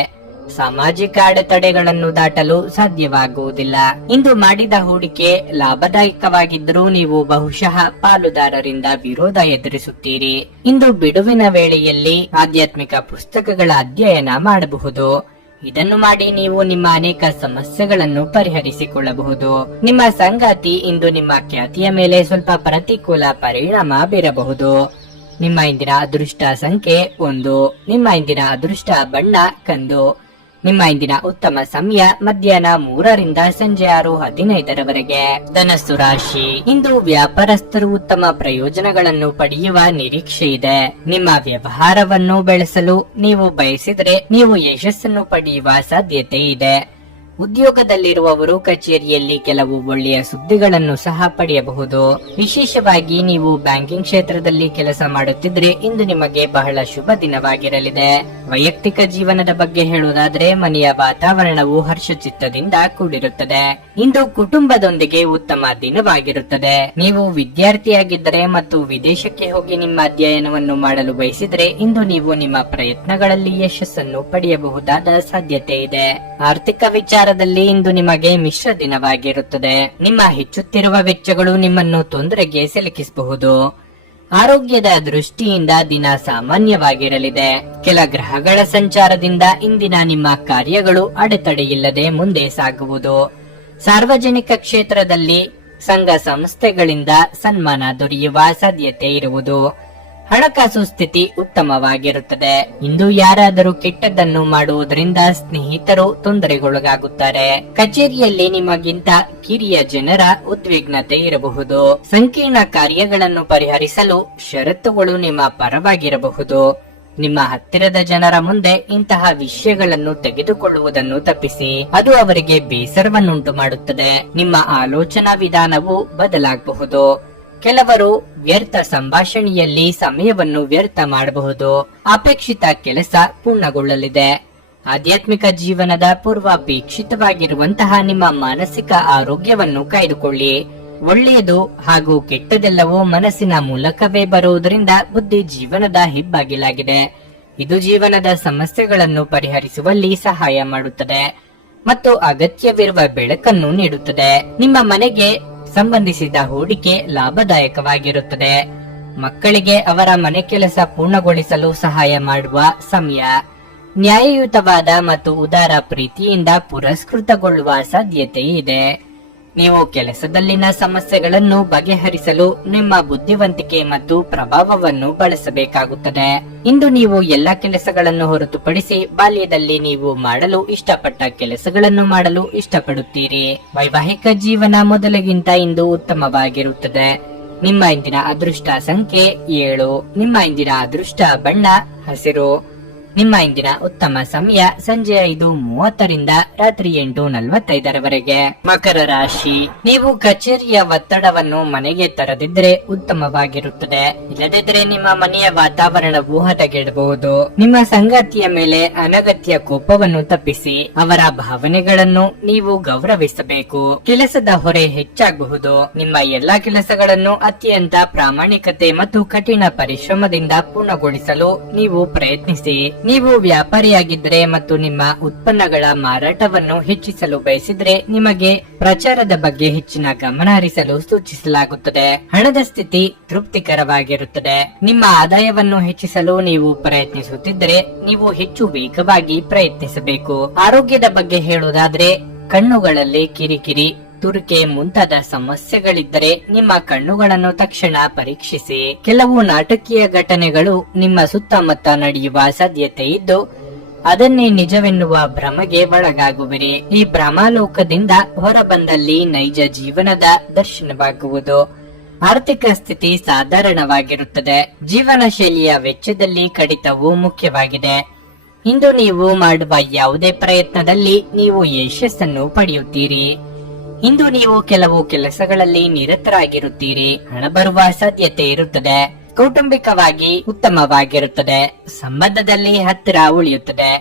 ಸಾಮಾಜಿಕ ಅಡೆತಡೆಗಳನ್ನು ದಾಟಲು ಸಾಧ್ಯವಾಗುವುದಿಲ್ಲ. ಇಂದು ಮಾಡಿದ ಹೂಡಿಕೆ ಲಾಭದಾಯಕವಾಗಿದ್ದರೂ ನೀವು ಬಹುಶಃ ಪಾಲುದಾರರಿಂದ ವಿರೋಧ ಎದುರಿಸುತ್ತೀರಿ. ಇಂದು ಬಿಡುವಿನ ವೇಳೆಯಲ್ಲಿ ಆಧ್ಯಾತ್ಮಿಕ ಪುಸ್ತಕಗಳ ಅಧ್ಯಯನ ಮಾಡಬಹುದು. ಇದನ್ನು ಮಾಡಿ ನೀವು ನಿಮ್ಮ ಅನೇಕ ಸಮಸ್ಯೆಗಳನ್ನು ಪರಿಹರಿಸಿಕೊಳ್ಳಬಹುದು. ನಿಮ್ಮ ಸಂಗಾತಿ ಇಂದು ನಿಮ್ಮ ಖ್ಯಾತಿಯ ಮೇಲೆ ಸ್ವಲ್ಪ ಪ್ರತಿಕೂಲ ಪರಿಣಾಮ ಬೀರಬಹುದು. ನಿಮ್ಮ ಇಂದಿನ ಅದೃಷ್ಟ ಸಂಖ್ಯೆ 1. ನಿಮ್ಮ ಇಂದಿನ ಅದೃಷ್ಟ ಬಣ್ಣ ಕಂದು. ನಿಮ್ಮ ಇಂದಿನ ಉತ್ತಮ ಸಮಯ ಮಧ್ಯಾಹ್ನ 3 ರಿಂದ ಸಂಜೆ 6:15 ಧನಸ್ಸು ರಾಶಿ. ಇಂದು ವ್ಯಾಪಾರಸ್ಥರು ಉತ್ತಮ ಪ್ರಯೋಜನಗಳನ್ನು ಪಡೆಯುವ ನಿರೀಕ್ಷೆ ಇದೆ. ನಿಮ್ಮ ವ್ಯವಹಾರವನ್ನು ಬೆಳೆಸಲು ನೀವು ಬಯಸಿದರೆ ನೀವು ಯಶಸ್ಸನ್ನು ಪಡೆಯುವ ಸಾಧ್ಯತೆ ಇದೆ. ಉದ್ಯೋಗದಲ್ಲಿರುವವರು ಕಚೇರಿಯಲ್ಲಿ ಕೆಲವು ಒಳ್ಳೆಯ ಸುದ್ದಿಗಳನ್ನು ಸಹ ಪಡೆಯಬಹುದು. ವಿಶೇಷವಾಗಿ ನೀವು ಬ್ಯಾಂಕಿಂಗ್ ಕ್ಷೇತ್ರದಲ್ಲಿ ಕೆಲಸ ಮಾಡುತ್ತಿದ್ರೆ ಇಂದು ನಿಮಗೆ ಬಹಳ ಶುಭ ದಿನವಾಗಿರಲಿದೆ. ವೈಯಕ್ತಿಕ ಜೀವನದ ಬಗ್ಗೆ ಹೇಳುವುದಾದ್ರೆ ಮನೆಯ ವಾತಾವರಣವು ಹರ್ಷಚಿತ್ತದಿಂದ ಕೂಡಿರುತ್ತದೆ. ಇಂದು ಕುಟುಂಬದೊಂದಿಗೆ ಉತ್ತಮ ದಿನವಾಗಿರುತ್ತದೆ. ನೀವು ವಿದ್ಯಾರ್ಥಿಯಾಗಿದ್ದರೆ ಮತ್ತು ವಿದೇಶಕ್ಕೆ ಹೋಗಿ ನಿಮ್ಮ ಅಧ್ಯಯನವನ್ನು ಮಾಡಲು ಬಯಸಿದ್ರೆ ಇಂದು ನೀವು ನಿಮ್ಮ ಪ್ರಯತ್ನಗಳಲ್ಲಿ ಯಶಸ್ಸನ್ನು ಪಡೆಯಬಹುದಾದ ಸಾಧ್ಯತೆ ಇದೆ. ಆರ್ಥಿಕ ವಿಚಾರದಲ್ಲಿ ಇಂದು ನಿಮಗೆ ಮಿಶ್ರ ದಿನವಾಗಿರುತ್ತದೆ. ನಿಮ್ಮ ಹೆಚ್ಚುತ್ತಿರುವ ವೆಚ್ಚಗಳು ನಿಮ್ಮನ್ನು ತೊಂದರೆಗೆ ಸಿಲುಕಿಸಬಹುದು. ಆರೋಗ್ಯದ ದೃಷ್ಟಿಯಿಂದ ದಿನ ಸಾಮಾನ್ಯವಾಗಿರಲಿದೆ. ಕೆಲ ಗ್ರಹಗಳ ಸಂಚಾರದಿಂದ ಇಂದಿನ ನಿಮ್ಮ ಕಾರ್ಯಗಳು ಅಡೆತಡೆಯಿಲ್ಲದೆ ಮುಂದೆ ಸಾಗುವುದು. ಸಾರ್ವಜನಿಕ ಕ್ಷೇತ್ರದಲ್ಲಿ ಸಂಘ ಸಂಸ್ಥೆಗಳಿಂದ ಸನ್ಮಾನ ದೊರೆಯುವ ಸಾಧ್ಯತೆ ಇರುವುದು. ಹಣಕಾಸು ಸ್ಥಿತಿ ಉತ್ತಮವಾಗಿರುತ್ತದೆ. ಇಂದು ಯಾರಾದರೂ ಕೆಟ್ಟದ್ದನ್ನು ಮಾಡುವುದರಿಂದ ಸ್ನೇಹಿತರು ತೊಂದರೆಗೊಳಗಾಗುತ್ತಾರೆ. ಕಚೇರಿಯಲ್ಲಿ ನಿಮಗಿಂತ ಕಿರಿಯ ಜನರ ಉದ್ವಿಗ್ನತೆ ಇರಬಹುದು. ಸಂಕೀರ್ಣ ಕಾರ್ಯಗಳನ್ನು ಪರಿಹರಿಸಲು ಷರತ್ತುಗಳು ನಿಮ್ಮ ಪರವಾಗಿರಬಹುದು. ನಿಮ್ಮ ಹತ್ತಿರದ ಜನರ ಮುಂದೆ ಇಂತಹ ವಿಷಯಗಳನ್ನು ತೆಗೆದುಕೊಳ್ಳುವುದನ್ನು ತಪ್ಪಿಸಿ. ಅದು ಅವರಿಗೆ ಬೇಸರವನ್ನುಂಟು ಮಾಡುತ್ತದೆ. ನಿಮ್ಮ ಆಲೋಚನಾ ವಿಧಾನವು ಬದಲಾಗಬಹುದು. ಕೆಲವರು ವ್ಯರ್ಥ ಸಂಭಾಷಣೆಯಲ್ಲಿ ಸಮಯವನ್ನು ವ್ಯರ್ಥ ಮಾಡಬಹುದು. ಅಪೇಕ್ಷಿತ ಕೆಲಸ ಪೂರ್ಣಗೊಳ್ಳಲಿದೆ. ಆಧ್ಯಾತ್ಮಿಕ ಜೀವನದ ಪೂರ್ವಾಪೇಕ್ಷಿತವಾಗಿರುವಂತಹ ನಿಮ್ಮ ಮಾನಸಿಕ ಆರೋಗ್ಯವನ್ನು ಕಾಯ್ದುಕೊಳ್ಳಿ. ಒಳ್ಳೆಯದು ಹಾಗೂ ಕೆಟ್ಟದೆಲ್ಲವೂ ಮನಸ್ಸಿನ ಮೂಲಕವೇ ಬರುವುದರಿಂದ ಬುದ್ಧಿ ಜೀವನದ ಹೆಬ್ಬಾಗಿಲಾಗಿದೆ. ಇದು ಜೀವನದ ಸಮಸ್ಯೆಗಳನ್ನು ಪರಿಹರಿಸುವಲ್ಲಿ ಸಹಾಯ ಮಾಡುತ್ತದೆ ಮತ್ತು ಅಗತ್ಯವಿರುವ ಬೆಳಕನ್ನು ನೀಡುತ್ತದೆ. ನಿಮ್ಮ ಮನೆಗೆ ಸಂಬಂಧಿಸಿದ ಹೂಡಿಕೆ ಲಾಭದಾಯಕವಾಗಿರುತ್ತದೆ. ಮಕ್ಕಳಿಗೆ ಅವರ ಮನೆ ಕೆಲಸ ಪೂರ್ಣಗೊಳಿಸಲು ಸಹಾಯ ಮಾಡುವ ಸಮಯ. ನ್ಯಾಯಯುತವಾದ ಮತ್ತು ಉದಾರ ಪ್ರೀತಿಯಿಂದ ಪುರಸ್ಕೃತಗೊಳ್ಳುವ ಸಾಧ್ಯತೆ ಇದೆ. ನೀವು ಕೆಲಸದಲ್ಲಿನ ಸಮಸ್ಯೆಗಳನ್ನು ಬಗೆಹರಿಸಲು ನಿಮ್ಮ ಬುದ್ಧಿವಂತಿಕೆ ಮತ್ತು ಪ್ರಭಾವವನ್ನು ಬಳಸಬೇಕಾಗುತ್ತದೆ. ಇಂದು ನೀವು ಎಲ್ಲ ಕೆಲಸಗಳನ್ನು ಹೊರತುಪಡಿಸಿ ಬಾಲ್ಯದಲ್ಲಿ ನೀವು ಮಾಡಲು ಇಷ್ಟಪಟ್ಟ ಕೆಲಸಗಳನ್ನು ಮಾಡಲು ಇಷ್ಟಪಡುತ್ತೀರಿ. ವೈವಾಹಿಕ ಜೀವನ ಮೊದಲಿಗಿಂತ ಇಂದು ಉತ್ತಮವಾಗಿರುತ್ತದೆ. ನಿಮ್ಮ ಇಂದಿನ ಅದೃಷ್ಟ ಸಂಖ್ಯೆ 7. ನಿಮ್ಮ ಇಂದಿನ ಅದೃಷ್ಟ ಬಣ್ಣ ಹಸಿರು. ನಿಮ್ಮ ಇಂದಿನ ಉತ್ತಮ ಸಮಯ ಸಂಜೆ 5:30 ರಿಂದ ರಾತ್ರಿ 8:45 ಮಕರ ರಾಶಿ. ನೀವು ಕಚೇರಿಯ ಒತ್ತಡವನ್ನು ಮನೆಗೆ ತರದಿದ್ರೆ ಉತ್ತಮವಾಗಿರುತ್ತದೆ. ಇಲ್ಲದಿದ್ದರೆ ನಿಮ್ಮ ಮನೆಯ ವಾತಾವರಣವು ಹದಗೆಡಬಹುದು. ನಿಮ್ಮ ಸಂಗಾತಿಯ ಮೇಲೆ ಅನಗತ್ಯ ಕೋಪವನ್ನು ತಪ್ಪಿಸಿ. ಅವರ ಭಾವನೆಗಳನ್ನು ನೀವು ಗೌರವಿಸಬೇಕು. ಕೆಲಸದ ಹೊರೆ ಹೆಚ್ಚಾಗಬಹುದು. ನಿಮ್ಮ ಎಲ್ಲಾ ಕೆಲಸಗಳನ್ನು ಅತ್ಯಂತ ಪ್ರಾಮಾಣಿಕತೆ ಮತ್ತು ಕಠಿಣ ಪರಿಶ್ರಮದಿಂದ ಪೂರ್ಣಗೊಳಿಸಲು ನೀವು ಪ್ರಯತ್ನಿಸಿ. ನೀವು ವ್ಯಾಪಾರಿಯಾಗಿದ್ದರೆ ಮತ್ತು ನಿಮ್ಮ ಉತ್ಪನ್ನಗಳ ಮಾರಾಟವನ್ನು ಹೆಚ್ಚಿಸಲು ಬಯಸಿದ್ರೆ ನಿಮಗೆ ಪ್ರಚಾರದ ಬಗ್ಗೆ ಹೆಚ್ಚಿನ ಗಮನ ಹರಿಸಲು ಸೂಚಿಸಲಾಗುತ್ತದೆ. ಹಣದ ಸ್ಥಿತಿ ತೃಪ್ತಿಕರವಾಗಿರುತ್ತದೆ. ನಿಮ್ಮ ಆದಾಯವನ್ನು ಹೆಚ್ಚಿಸಲು ನೀವು ಪ್ರಯತ್ನಿಸುತ್ತಿದ್ದರೆ ನೀವು ಹೆಚ್ಚು ವೇಗವಾಗಿ ಪ್ರಯತ್ನಿಸಬೇಕು. ಆರೋಗ್ಯದ ಬಗ್ಗೆ ಹೇಳುವುದಾದ್ರೆ ಕಣ್ಣುಗಳಲ್ಲಿ ಕಿರಿಕಿರಿ, ತುರಿಕೆ ಮುಂತಾದ ಸಮಸ್ಯೆಗಳಿದ್ದರೆ ನಿಮ್ಮ ಕಣ್ಣುಗಳನ್ನು ತಕ್ಷಣ ಪರೀಕ್ಷಿಸಿ. ಕೆಲವು ನಾಟಕೀಯ ಘಟನೆಗಳು ನಿಮ್ಮ ಸುತ್ತಮುತ್ತ ನಡೆಯುವ ಸಾಧ್ಯತೆ ಇದ್ದು ಅದನ್ನೇ ನಿಜವೆನ್ನುವ ಭ್ರಮೆಗೆ ಒಳಗಾಗುವಿರಿ. ಈ ಭ್ರಮಾಲೋಕದಿಂದ ಹೊರಬಂದಲ್ಲಿ ನೈಜ ಜೀವನದ ದರ್ಶನವಾಗುವುದು. ಆರ್ಥಿಕ ಸ್ಥಿತಿ ಸಾಧಾರಣವಾಗಿರುತ್ತದೆ. ಜೀವನ ಶೈಲಿಯ ವೆಚ್ಚದಲ್ಲಿ ಕಡಿತವು ಮುಖ್ಯವಾಗಿದೆ. ಇಂದು ನೀವು ಮಾಡುವ ಯಾವುದೇ ಪ್ರಯತ್ನದಲ್ಲಿ ನೀವು ಯಶಸ್ಸನ್ನು ಪಡೆಯುತ್ತೀರಿ. ಇಂದು ನೀವು ಕೆಲವು ಕೆಲಸಗಳಲ್ಲಿ ನಿರತರಾಗಿರುತ್ತೀರಿ. ಹಣ ಬರುವ ಸಾಧ್ಯತೆ ಇರುತ್ತದೆ. ಕೌಟುಂಬಿಕವಾಗಿ ಉತ್ತಮವಾಗಿರುತ್ತದೆ. ಸಂಬಂಧದಲ್ಲಿ ಹತ್ತಿರ ಉಳಿಯುತ್ತದೆ.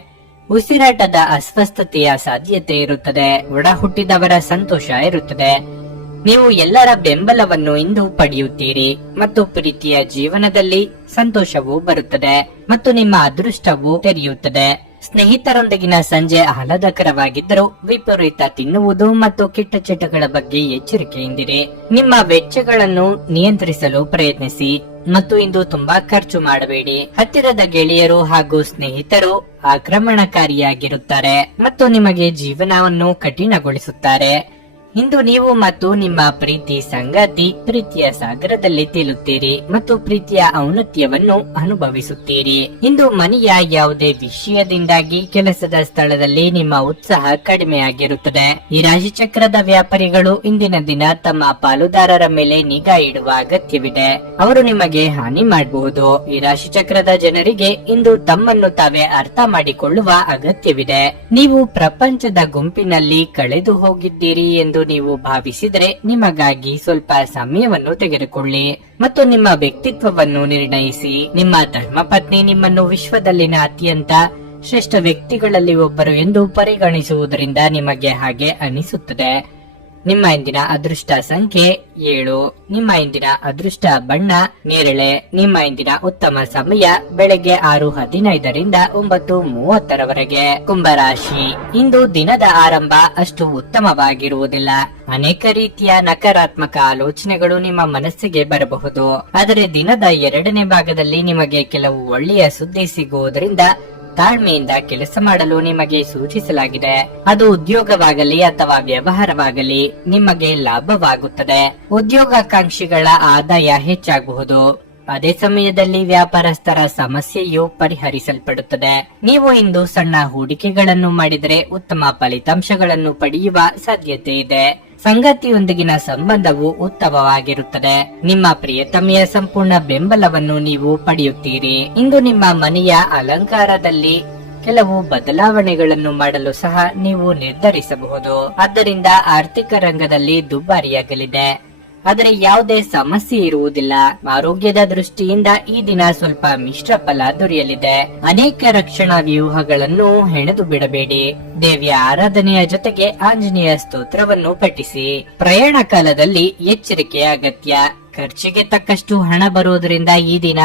ಉಸಿರಾಟದ ಅಸ್ವಸ್ಥತೆಯ ಸಾಧ್ಯತೆ ಇರುತ್ತದೆ. ಒಡ ಹುಟ್ಟಿದವರ ಸಂತೋಷ ಇರುತ್ತದೆ. ನೀವು ಎಲ್ಲರ ಬೆಂಬಲವನ್ನು ಇಂದು ಪಡೆಯುತ್ತೀರಿ ಮತ್ತು ಪ್ರೀತಿಯ ಜೀವನದಲ್ಲಿ ಸಂತೋಷವು ಬರುತ್ತದೆ ಮತ್ತು ನಿಮ್ಮ ಅದೃಷ್ಟವು ತೆರೆಯುತ್ತದೆ. ಸ್ನೇಹಿತರೊಂದಿಗಿನ ಸಂಜೆ ಆಹ್ಲಾದಕರವಾಗಿದ್ದರೂ ವಿಪರೀತ ತಿನ್ನುವುದು ಮತ್ತು ಕೆಟ್ಟ ಚಟಗಳ ಬಗ್ಗೆ ಎಚ್ಚರಿಕೆಯಿಂದಿರಿ. ನಿಮ್ಮ ವೆಚ್ಚಗಳನ್ನು ನಿಯಂತ್ರಿಸಲು ಪ್ರಯತ್ನಿಸಿ ಮತ್ತು ಇಂದು ತುಂಬಾ ಖರ್ಚು ಮಾಡಬೇಡಿ. ಹತ್ತಿರದ ಗೆಳೆಯರು ಹಾಗೂ ಸ್ನೇಹಿತರು ಆಕ್ರಮಣಕಾರಿಯಾಗಿರುತ್ತಾರೆ ಮತ್ತು ನಿಮಗೆ ಜೀವನವನ್ನು ಕಠಿಣಗೊಳಿಸುತ್ತಾರೆ. ಇಂದು ನೀವು ಮತ್ತು ನಿಮ್ಮ ಪ್ರೀತಿ ಸಂಗಾತಿ ಪ್ರೀತಿಯ ಸಾಗರದಲ್ಲಿ ತೇಲುತ್ತೀರಿ ಮತ್ತು ಪ್ರೀತಿಯ ಔನ್ನತ್ಯವನ್ನು ಅನುಭವಿಸುತ್ತೀರಿ. ಇಂದು ಮನೆಯ ಯಾವುದೇ ವಿಷಯದಿಂದಾಗಿ ಕೆಲಸದ ಸ್ಥಳದಲ್ಲಿ ನಿಮ್ಮ ಉತ್ಸಾಹ ಕಡಿಮೆಯಾಗಿರುತ್ತದೆ. ಈ ರಾಶಿಚಕ್ರದ ವ್ಯಾಪಾರಿಗಳು ಇಂದಿನ ದಿನ ತಮ್ಮ ಪಾಲುದಾರರ ಮೇಲೆ ನಿಗಾ ಇಡುವ ಅಗತ್ಯವಿದೆ. ಅವರು ನಿಮಗೆ ಹಾನಿ ಮಾಡಬಹುದು. ಈ ರಾಶಿಚಕ್ರದ ಜನರಿಗೆ ಇಂದು ತಮ್ಮನ್ನು ತಾವೇ ಅರ್ಥ ಮಾಡಿಕೊಳ್ಳುವ ಅಗತ್ಯವಿದೆ. ನೀವು ಪ್ರಪಂಚದ ಗುಂಪಿನಲ್ಲಿ ಕಳೆದು ಹೋಗಿದ್ದೀರಿ ಎಂದು ನೀವು ಭಾವಿಸಿದರೆ ನಿಮಗಾಗಿ ಸ್ವಲ್ಪ ಸಮಯವನ್ನು ತೆಗೆದುಕೊಳ್ಳಿ ಮತ್ತು ನಿಮ್ಮ ವ್ಯಕ್ತಿತ್ವವನ್ನು ನಿರ್ಣಯಿಸಿ. ನಿಮ್ಮ ಧರ್ಮಪತ್ನಿ ನಿಮ್ಮನ್ನು ವಿಶ್ವದಲ್ಲಿನ ಅತ್ಯಂತ ಶ್ರೇಷ್ಠ ವ್ಯಕ್ತಿಗಳಲ್ಲಿ ಒಬ್ಬರು ಎಂದು ಪರಿಗಣಿಸುವುದರಿಂದ ನಿಮಗೆ ಹಾಗೆ ಅನಿಸುತ್ತದೆ. ನಿಮ್ಮ ಇಂದಿನ ಅದೃಷ್ಟ ಸಂಖ್ಯೆ 7. ನಿಮ್ಮ ಇಂದಿನ ಅದೃಷ್ಟ ಬಣ್ಣ ನೇರಳೆ. ನಿಮ್ಮ ಇಂದಿನ ಉತ್ತಮ ಸಮಯ ಬೆಳಗ್ಗೆ 6:15 9:30 ಕುಂಭರಾಶಿ. ಇಂದು ದಿನದ ಆರಂಭ ಅಷ್ಟು ಉತ್ತಮವಾಗಿರುವುದಿಲ್ಲ. ಅನೇಕ ರೀತಿಯ ನಕಾರಾತ್ಮಕ ಆಲೋಚನೆಗಳು ನಿಮ್ಮ ಮನಸ್ಸಿಗೆ ಬರಬಹುದು. ಆದರೆ ದಿನದ 2ನೇ ಭಾಗದಲ್ಲಿ ನಿಮಗೆ ಕೆಲವು ಒಳ್ಳೆಯ ಸುದ್ದಿ ಸಿಗುವುದರಿಂದ ತಾಳ್ಮೆಯಿಂದ ಕೆಲಸ ಮಾಡಲು ನಿಮಗೆ ಸೂಚಿಸಲಾಗಿದೆ. ಅದು ಉದ್ಯೋಗವಾಗಲಿ ಅಥವಾ ವ್ಯವಹಾರವಾಗಲಿ ನಿಮಗೆ ಲಾಭವಾಗುತ್ತದೆ. ಉದ್ಯೋಗಾಕಾಂಕ್ಷಿಗಳ ಆದಾಯ ಹೆಚ್ಚಾಗಬಹುದು. ಅದೇ ಸಮಯದಲ್ಲಿ ವ್ಯಾಪಾರಸ್ಥರ ಸಮಸ್ಯೆಯು ಪರಿಹರಿಸಲ್ಪಡುತ್ತದೆ. ನೀವು ಇಂದು ಸಣ್ಣ ಹೂಡಿಕೆಗಳನ್ನು ಮಾಡಿದರೆ ಉತ್ತಮ ಫಲಿತಾಂಶಗಳನ್ನು ಪಡೆಯುವ ಸಾಧ್ಯತೆ ಇದೆ. ಸಂಗಾತಿಯೊಂದಿಗಿನ ಸಂಬಂಧವು ಉತ್ತಮವಾಗಿರುತ್ತದೆ. ನಿಮ್ಮ ಪ್ರಿಯತಮೆಯ ಸಂಪೂರ್ಣ ಬೆಂಬಲವನ್ನು ನೀವು ಪಡೆಯುತ್ತೀರಿ. ಇಂದು ನಿಮ್ಮ ಮನೆಯ ಅಲಂಕಾರದಲ್ಲಿ ಕೆಲವು ಬದಲಾವಣೆಗಳನ್ನು ಮಾಡಲು ಸಹ ನೀವು ನಿರ್ಧರಿಸಬಹುದು. ಆದ್ದರಿಂದ ಆರ್ಥಿಕ ರಂಗದಲ್ಲಿ ದುಬಾರಿಯಾಗಲಿದೆ. ಆದರೆ ಯಾವುದೇ ಸಮಸ್ಯೆ ಇರುವುದಿಲ್ಲ. ಆರೋಗ್ಯದ ದೃಷ್ಟಿಯಿಂದ ಈ ದಿನ ಸ್ವಲ್ಪ ಮಿಶ್ರ ಫಲ ದೊರೆಯಲಿದೆ. ಅನೇಕ ರಕ್ಷಣಾ ವ್ಯೂಹಗಳನ್ನು ಹೆಣೆದು ಬಿಡಬೇಡಿ. ದೇವಿಯ ಆರಾಧನೆಯ ಜೊತೆಗೆ ಆಂಜನೇಯ ಸ್ತೋತ್ರವನ್ನು ಪಠಿಸಿ. ಪ್ರಯಾಣ ಕಾಲದಲ್ಲಿ ಎಚ್ಚರಿಕೆಯ ಅಗತ್ಯ. ಖರ್ಚಿಗೆ ತಕ್ಕಷ್ಟು ಹಣ ಬರುವುದರಿಂದ ಈ ದಿನ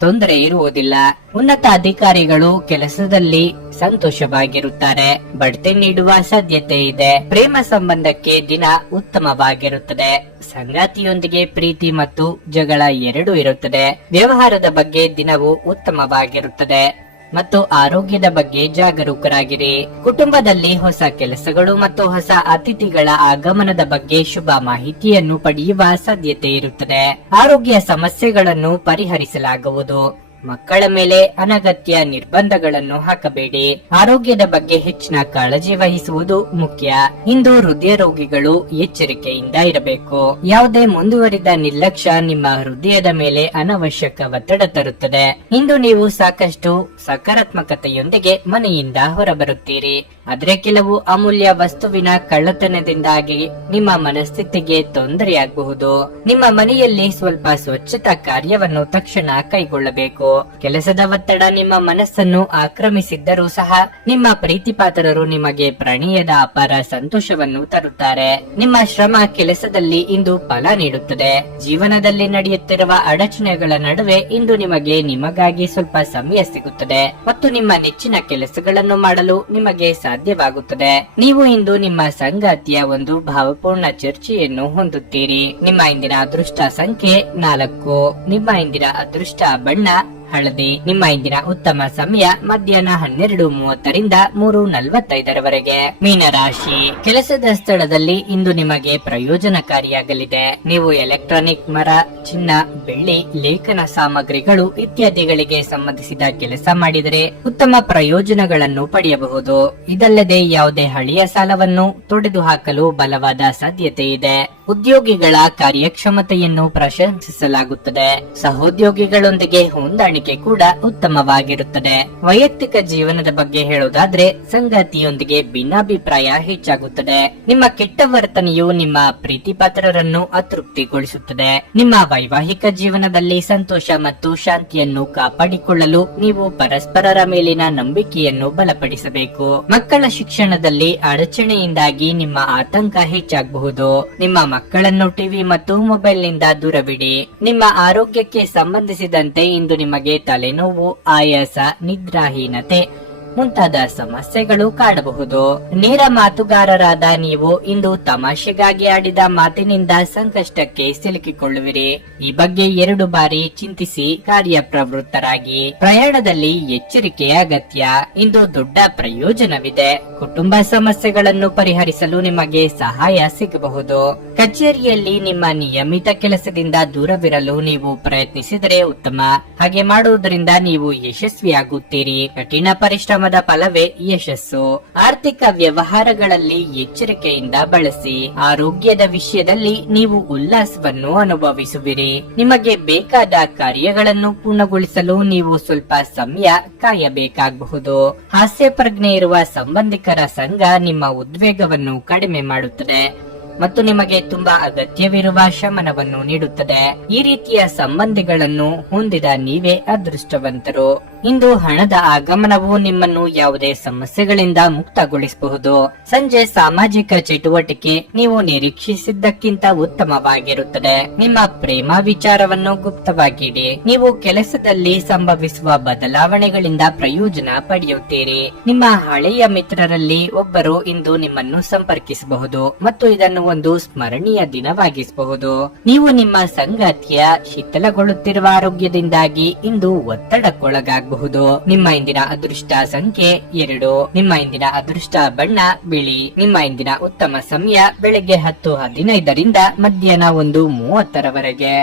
ತೊಂದರೆ ಇರುವುದಿಲ್ಲ. ಉನ್ನತ ಅಧಿಕಾರಿಗಳು ಕೆಲಸದಲ್ಲಿ ಸಂತೋಷವಾಗಿರುತ್ತಾರೆ. ಬಡ್ತಿ ನೀಡುವ ಸಾಧ್ಯತೆ ಇದೆ. ಪ್ರೇಮ ಸಂಬಂಧಕ್ಕೆ ದಿನ ಉತ್ತಮವಾಗಿರುತ್ತದೆ. ಸಂಗಾತಿಯೊಂದಿಗೆ ಪ್ರೀತಿ ಮತ್ತು ಜಗಳ ಎರಡೂ ಇರುತ್ತದೆ. ವ್ಯವಹಾರದ ಬಗ್ಗೆ ದಿನವು ಉತ್ತಮವಾಗಿರುತ್ತದೆ ಮತ್ತು ಆರೋಗ್ಯದ ಬಗ್ಗೆ ಜಾಗರೂಕರಾಗಿರಿ. ಕುಟುಂಬದಲ್ಲಿ ಹೊಸ ಕೆಲಸಗಳು ಮತ್ತು ಹೊಸ ಅತಿಥಿಗಳ ಆಗಮನದ ಬಗ್ಗೆ ಶುಭ ಮಾಹಿತಿಯನ್ನು ಪಡೆಯುವ ಸಾಧ್ಯತೆ ಇರುತ್ತದೆ. ಆರೋಗ್ಯ ಸಮಸ್ಯೆಗಳನ್ನು ಪರಿಹರಿಸಲಾಗುವುದು. ಮಕ್ಕಳ ಮೇಲೆ ಅನಗತ್ಯ ನಿರ್ಬಂಧಗಳನ್ನು ಹಾಕಬೇಡಿ. ಆರೋಗ್ಯದ ಬಗ್ಗೆ ಹೆಚ್ಚಿನ ಕಾಳಜಿ ವಹಿಸುವುದು ಮುಖ್ಯ. ಇಂದು ಹೃದಯ ರೋಗಿಗಳು ಎಚ್ಚರಿಕೆಯಿಂದ ಇರಬೇಕು. ಯಾವುದೇ ಮುಂದುವರಿದ ನಿರ್ಲಕ್ಷ್ಯ ನಿಮ್ಮ ಹೃದಯದ ಮೇಲೆ ಅನವಶ್ಯಕ ಒತ್ತಡ ತರುತ್ತದೆ. ಇಂದು ನೀವು ಸಾಕಷ್ಟು ಸಕಾರಾತ್ಮಕತೆಯೊಂದಿಗೆ ಮನೆಯಿಂದ ಹೊರಬರುತ್ತೀರಿ. ಆದರೆ ಕೆಲವು ಅಮೂಲ್ಯ ವಸ್ತುವಿನ ಕಳ್ಳತನದಿಂದಾಗಿ ನಿಮ್ಮ ಮನಸ್ಥಿತಿಗೆ ತೊಂದರೆಯಾಗಬಹುದು. ನಿಮ್ಮ ಮನೆಯಲ್ಲಿ ಸ್ವಲ್ಪ ಸ್ವಚ್ಛತಾ ಕಾರ್ಯವನ್ನು ತಕ್ಷಣ ಕೈಗೊಳ್ಳಬೇಕು. ಕೆಲಸದ ಒತ್ತಡ ನಿಮ್ಮ ಮನಸ್ಸನ್ನು ಆಕ್ರಮಿಸಿದ್ದರೂ ಸಹ ನಿಮ್ಮ ಪ್ರೀತಿಪಾತ್ರರು ನಿಮಗೆ ಪ್ರಣಯದ ಅಪಾರ ಸಂತೋಷವನ್ನು ತರುತ್ತಾರೆ. ನಿಮ್ಮ ಶ್ರಮ ಕೆಲಸದಲ್ಲಿ ಇಂದು ಫಲ ನೀಡುತ್ತದೆ. ಜೀವನದಲ್ಲಿ ನಡೆಯುತ್ತಿರುವ ಅಡಚಣೆಗಳ ನಡುವೆ ಇಂದು ನಿಮಗಾಗಿ ಸ್ವಲ್ಪ ಸಮಯ ಸಿಗುತ್ತದೆ ಮತ್ತು ನಿಮ್ಮ ನೆಚ್ಚಿನ ಕೆಲಸಗಳನ್ನು ಮಾಡಲು ನಿಮಗೆ ಸಾಧ್ಯವಾಗುತ್ತದೆ. ನೀವು ಇಂದು ನಿಮ್ಮ ಸಂಗಾತಿಯ ಒಂದು ಭಾವಪೂರ್ಣ ಚರ್ಚೆಯನ್ನು ಹೊಂದುತ್ತೀರಿ. ನಿಮ್ಮ ಇಂದಿನ ಅದೃಷ್ಟ ಸಂಖ್ಯೆ 4. ನಿಮ್ಮ ಇಂದಿನ ಅದೃಷ್ಟ ಬಣ್ಣ ಹಳದಿ. ನಿಮ್ಮ ಇಂದಿನ ಉತ್ತಮ ಸಮಯ ಮಧ್ಯಾಹ್ನ 12:30ರಿಂದ 3:45ರವರೆಗೆ. ಮೀನರಾಶಿ, ಕೆಲಸದ ಸ್ಥಳದಲ್ಲಿ ಇಂದು ನಿಮಗೆ ಪ್ರಯೋಜನಕಾರಿಯಾಗಲಿದೆ. ನೀವು ಎಲೆಕ್ಟ್ರಾನಿಕ್, ಮರ, ಚಿನ್ನ, ಬೆಳ್ಳಿ, ಲೇಖನ ಸಾಮಗ್ರಿಗಳು ಇತ್ಯಾದಿಗಳಿಗೆ ಸಂಬಂಧಿಸಿದ ಕೆಲಸ ಮಾಡಿದರೆ ಉತ್ತಮ ಪ್ರಯೋಜನಗಳನ್ನು ಪಡೆಯಬಹುದು. ಇದಲ್ಲದೆ ಯಾವುದೇ ಹಳೆಯ ಸಾಲವನ್ನು ತೊಡೆದು ಹಾಕಲು ಬಲವಾದ ಸಾಧ್ಯತೆ ಇದೆ. ಉದ್ಯೋಗಿಗಳ ಕಾರ್ಯಕ್ಷಮತೆಯನ್ನು ಪ್ರಶಂಸಿಸಲಾಗುತ್ತದೆ. ಸಹೋದ್ಯೋಗಿಗಳೊಂದಿಗೆ ಹೊಂದಾಣಿಕೆ ಕೂಡ ಉತ್ತಮವಾಗಿರುತ್ತದೆ. ವೈಯಕ್ತಿಕ ಜೀವನದ ಬಗ್ಗೆ ಹೇಳುವುದಾದ್ರೆ ಸಂಗಾತಿಯೊಂದಿಗೆ ಭಿನ್ನಾಭಿಪ್ರಾಯ ಹೆಚ್ಚಾಗುತ್ತದೆ. ನಿಮ್ಮ ಕೆಟ್ಟ ವರ್ತನೆಯು ನಿಮ್ಮ ಪ್ರೀತಿ ಪಾತ್ರರನ್ನು ಅತೃಪ್ತಿಗೊಳಿಸುತ್ತದೆ. ನಿಮ್ಮ ವೈವಾಹಿಕ ಜೀವನದಲ್ಲಿ ಸಂತೋಷ ಮತ್ತು ಶಾಂತಿಯನ್ನು ಕಾಪಾಡಿಕೊಳ್ಳಲು ನೀವು ಪರಸ್ಪರರ ಮೇಲಿನ ನಂಬಿಕೆಯನ್ನು ಬಲಪಡಿಸಬೇಕು. ಮಕ್ಕಳ ಶಿಕ್ಷಣದಲ್ಲಿ ಅಡಚಣೆಯಿಂದಾಗಿ ನಿಮ್ಮ ಆತಂಕ ಹೆಚ್ಚಾಗಬಹುದು. ನಿಮ್ಮ ಮಕ್ಕಳನ್ನು ಟಿವಿ ಮತ್ತು ಮೊಬೈಲ್ ನಿಂದ ದೂರವಿಡಿ. ನಿಮ್ಮ ಆರೋಗ್ಯಕ್ಕೆ ಸಂಬಂಧಿಸಿದಂತೆ ಇಂದು ನಿಮಗೆ ತಲೆನೋವು, ಆಯಾಸ, ನಿದ್ರಾಹೀನತೆ ಮುಂತಾದ ಸಮಸ್ಯೆಗಳು ಕಾಡಬಹುದು. ನೇರ ಮಾತುಗಾರರಾದ ನೀವು ಇಂದು ತಮಾಷೆಗಾಗಿ ಆಡಿದ ಮಾತಿನಿಂದ ಸಂಕಷ್ಟಕ್ಕೆ ಸಿಲುಕಿಕೊಳ್ಳುವಿರಿ. ಈ ಬಗ್ಗೆ 2 ಬಾರಿ ಚಿಂತಿಸಿ ಕಾರ್ಯಪ್ರವೃತ್ತರಾಗಿ. ಪ್ರಯಾಣದಲ್ಲಿ ಎಚ್ಚರಿಕೆಯ ಅಗತ್ಯ. ಇಂದು ದೊಡ್ಡ ಪ್ರಯೋಜನವಿದೆ. ಕುಟುಂಬ ಸಮಸ್ಯೆಗಳನ್ನು ಪರಿಹರಿಸಲು ನಿಮಗೆ ಸಹಾಯ ಸಿಗಬಹುದು. ಕಚೇರಿಯಲ್ಲಿ ನಿಮ್ಮ ನಿಯಮಿತ ಕೆಲಸದಿಂದ ದೂರವಿರಲು ನೀವು ಪ್ರಯತ್ನಿಸಿದರೆ ಉತ್ತಮ. ಹಾಗೆ ಮಾಡುವುದರಿಂದ ನೀವು ಯಶಸ್ವಿಯಾಗುತ್ತೀರಿ. ಕಠಿಣ ಪರಿಶ್ರಮದ ಫಲವೇ ಯಶಸ್ಸು. ಆರ್ಥಿಕ ವ್ಯವಹಾರಗಳಲ್ಲಿ ಎಚ್ಚರಿಕೆಯಿಂದ ಬಳಸಿ. ಆರೋಗ್ಯದ ವಿಷಯದಲ್ಲಿ ನೀವು ಉಲ್ಲಾಸವನ್ನು ಅನುಭವಿಸುವಿರಿ. ನಿಮಗೆ ಬೇಕಾದ ಕಾರ್ಯಗಳನ್ನು ಪೂರ್ಣಗೊಳಿಸಲು ನೀವು ಸ್ವಲ್ಪ ಸಮಯ ಕಾಯಬೇಕಾಗಬಹುದು. ಹಾಸ್ಯ ಪ್ರಜ್ಞೆ ಇರುವ ಸಂಬಂಧಿಕರ ಸಂಘ ನಿಮ್ಮ ಉದ್ವೇಗವನ್ನು ಕಡಿಮೆ ಮಾಡುತ್ತದೆ ಮತ್ತು ನಿಮಗೆ ತುಂಬಾ ಅಗತ್ಯವಿರುವ ಶಮನವನ್ನು ನೀಡುತ್ತದೆ. ಈ ರೀತಿಯ ಸಂಬಂಧಿಗಳನ್ನು ಹೊಂದಿದ ನೀವೇ ಅದೃಷ್ಟವಂತರು. ಇಂದು ಹಣದ ಆಗಮನವು ನಿಮ್ಮನ್ನು ಯಾವುದೇ ಸಮಸ್ಯೆಗಳಿಂದ ಮುಕ್ತಗೊಳಿಸಬಹುದು. ಸಂಜೆ ಸಾಮಾಜಿಕ ಚಟುವಟಿಕೆ ನೀವು ನಿರೀಕ್ಷಿಸಿದ್ದಕ್ಕಿಂತ ಉತ್ತಮವಾಗಿರುತ್ತದೆ. ನಿಮ್ಮ ಪ್ರೇಮ ವಿಚಾರವನ್ನು ಗುಪ್ತವಾಗಿಡಿ. ನೀವು ಕೆಲಸದಲ್ಲಿ ಸಂಭವಿಸುವ ಬದಲಾವಣೆಗಳಿಂದ ಪ್ರಯೋಜನ ಪಡೆಯುತ್ತೀರಿ. ನಿಮ್ಮ ಹಳೆಯ ಮಿತ್ರರಲ್ಲಿ ಒಬ್ಬರು ಇಂದು ನಿಮ್ಮನ್ನು ಸಂಪರ್ಕಿಸಬಹುದು ಮತ್ತು ಇದನ್ನು ಒಂದು ಸ್ಮರಣೀಯ ದಿನವಾಗಿಸಬಹುದು. ನೀವು ನಿಮ್ಮ ಸಂಗಾತಿಯ ಶಿಥಿಲಗೊಳ್ಳುತ್ತಿರುವ ಆರೋಗ್ಯದಿಂದಾಗಿ ಇಂದು ಒತ್ತಡಕ್ಕೊಳಗಾಗಬಹುದು. ನಿಮ್ಮ ಇಂದಿನ ಅದೃಷ್ಟ ಸಂಖ್ಯೆ 2. ನಿಮ್ಮ ಇಂದಿನ ಅದೃಷ್ಟ ಬಣ್ಣ ಬಿಳಿ. ನಿಮ್ಮ ಇಂದಿನ ಉತ್ತಮ ಸಮಯ ಬೆಳಗ್ಗೆ 10:15ರಿಂದ ಮಧ್ಯಾಹ್ನ 1:30ರವರೆಗೆ.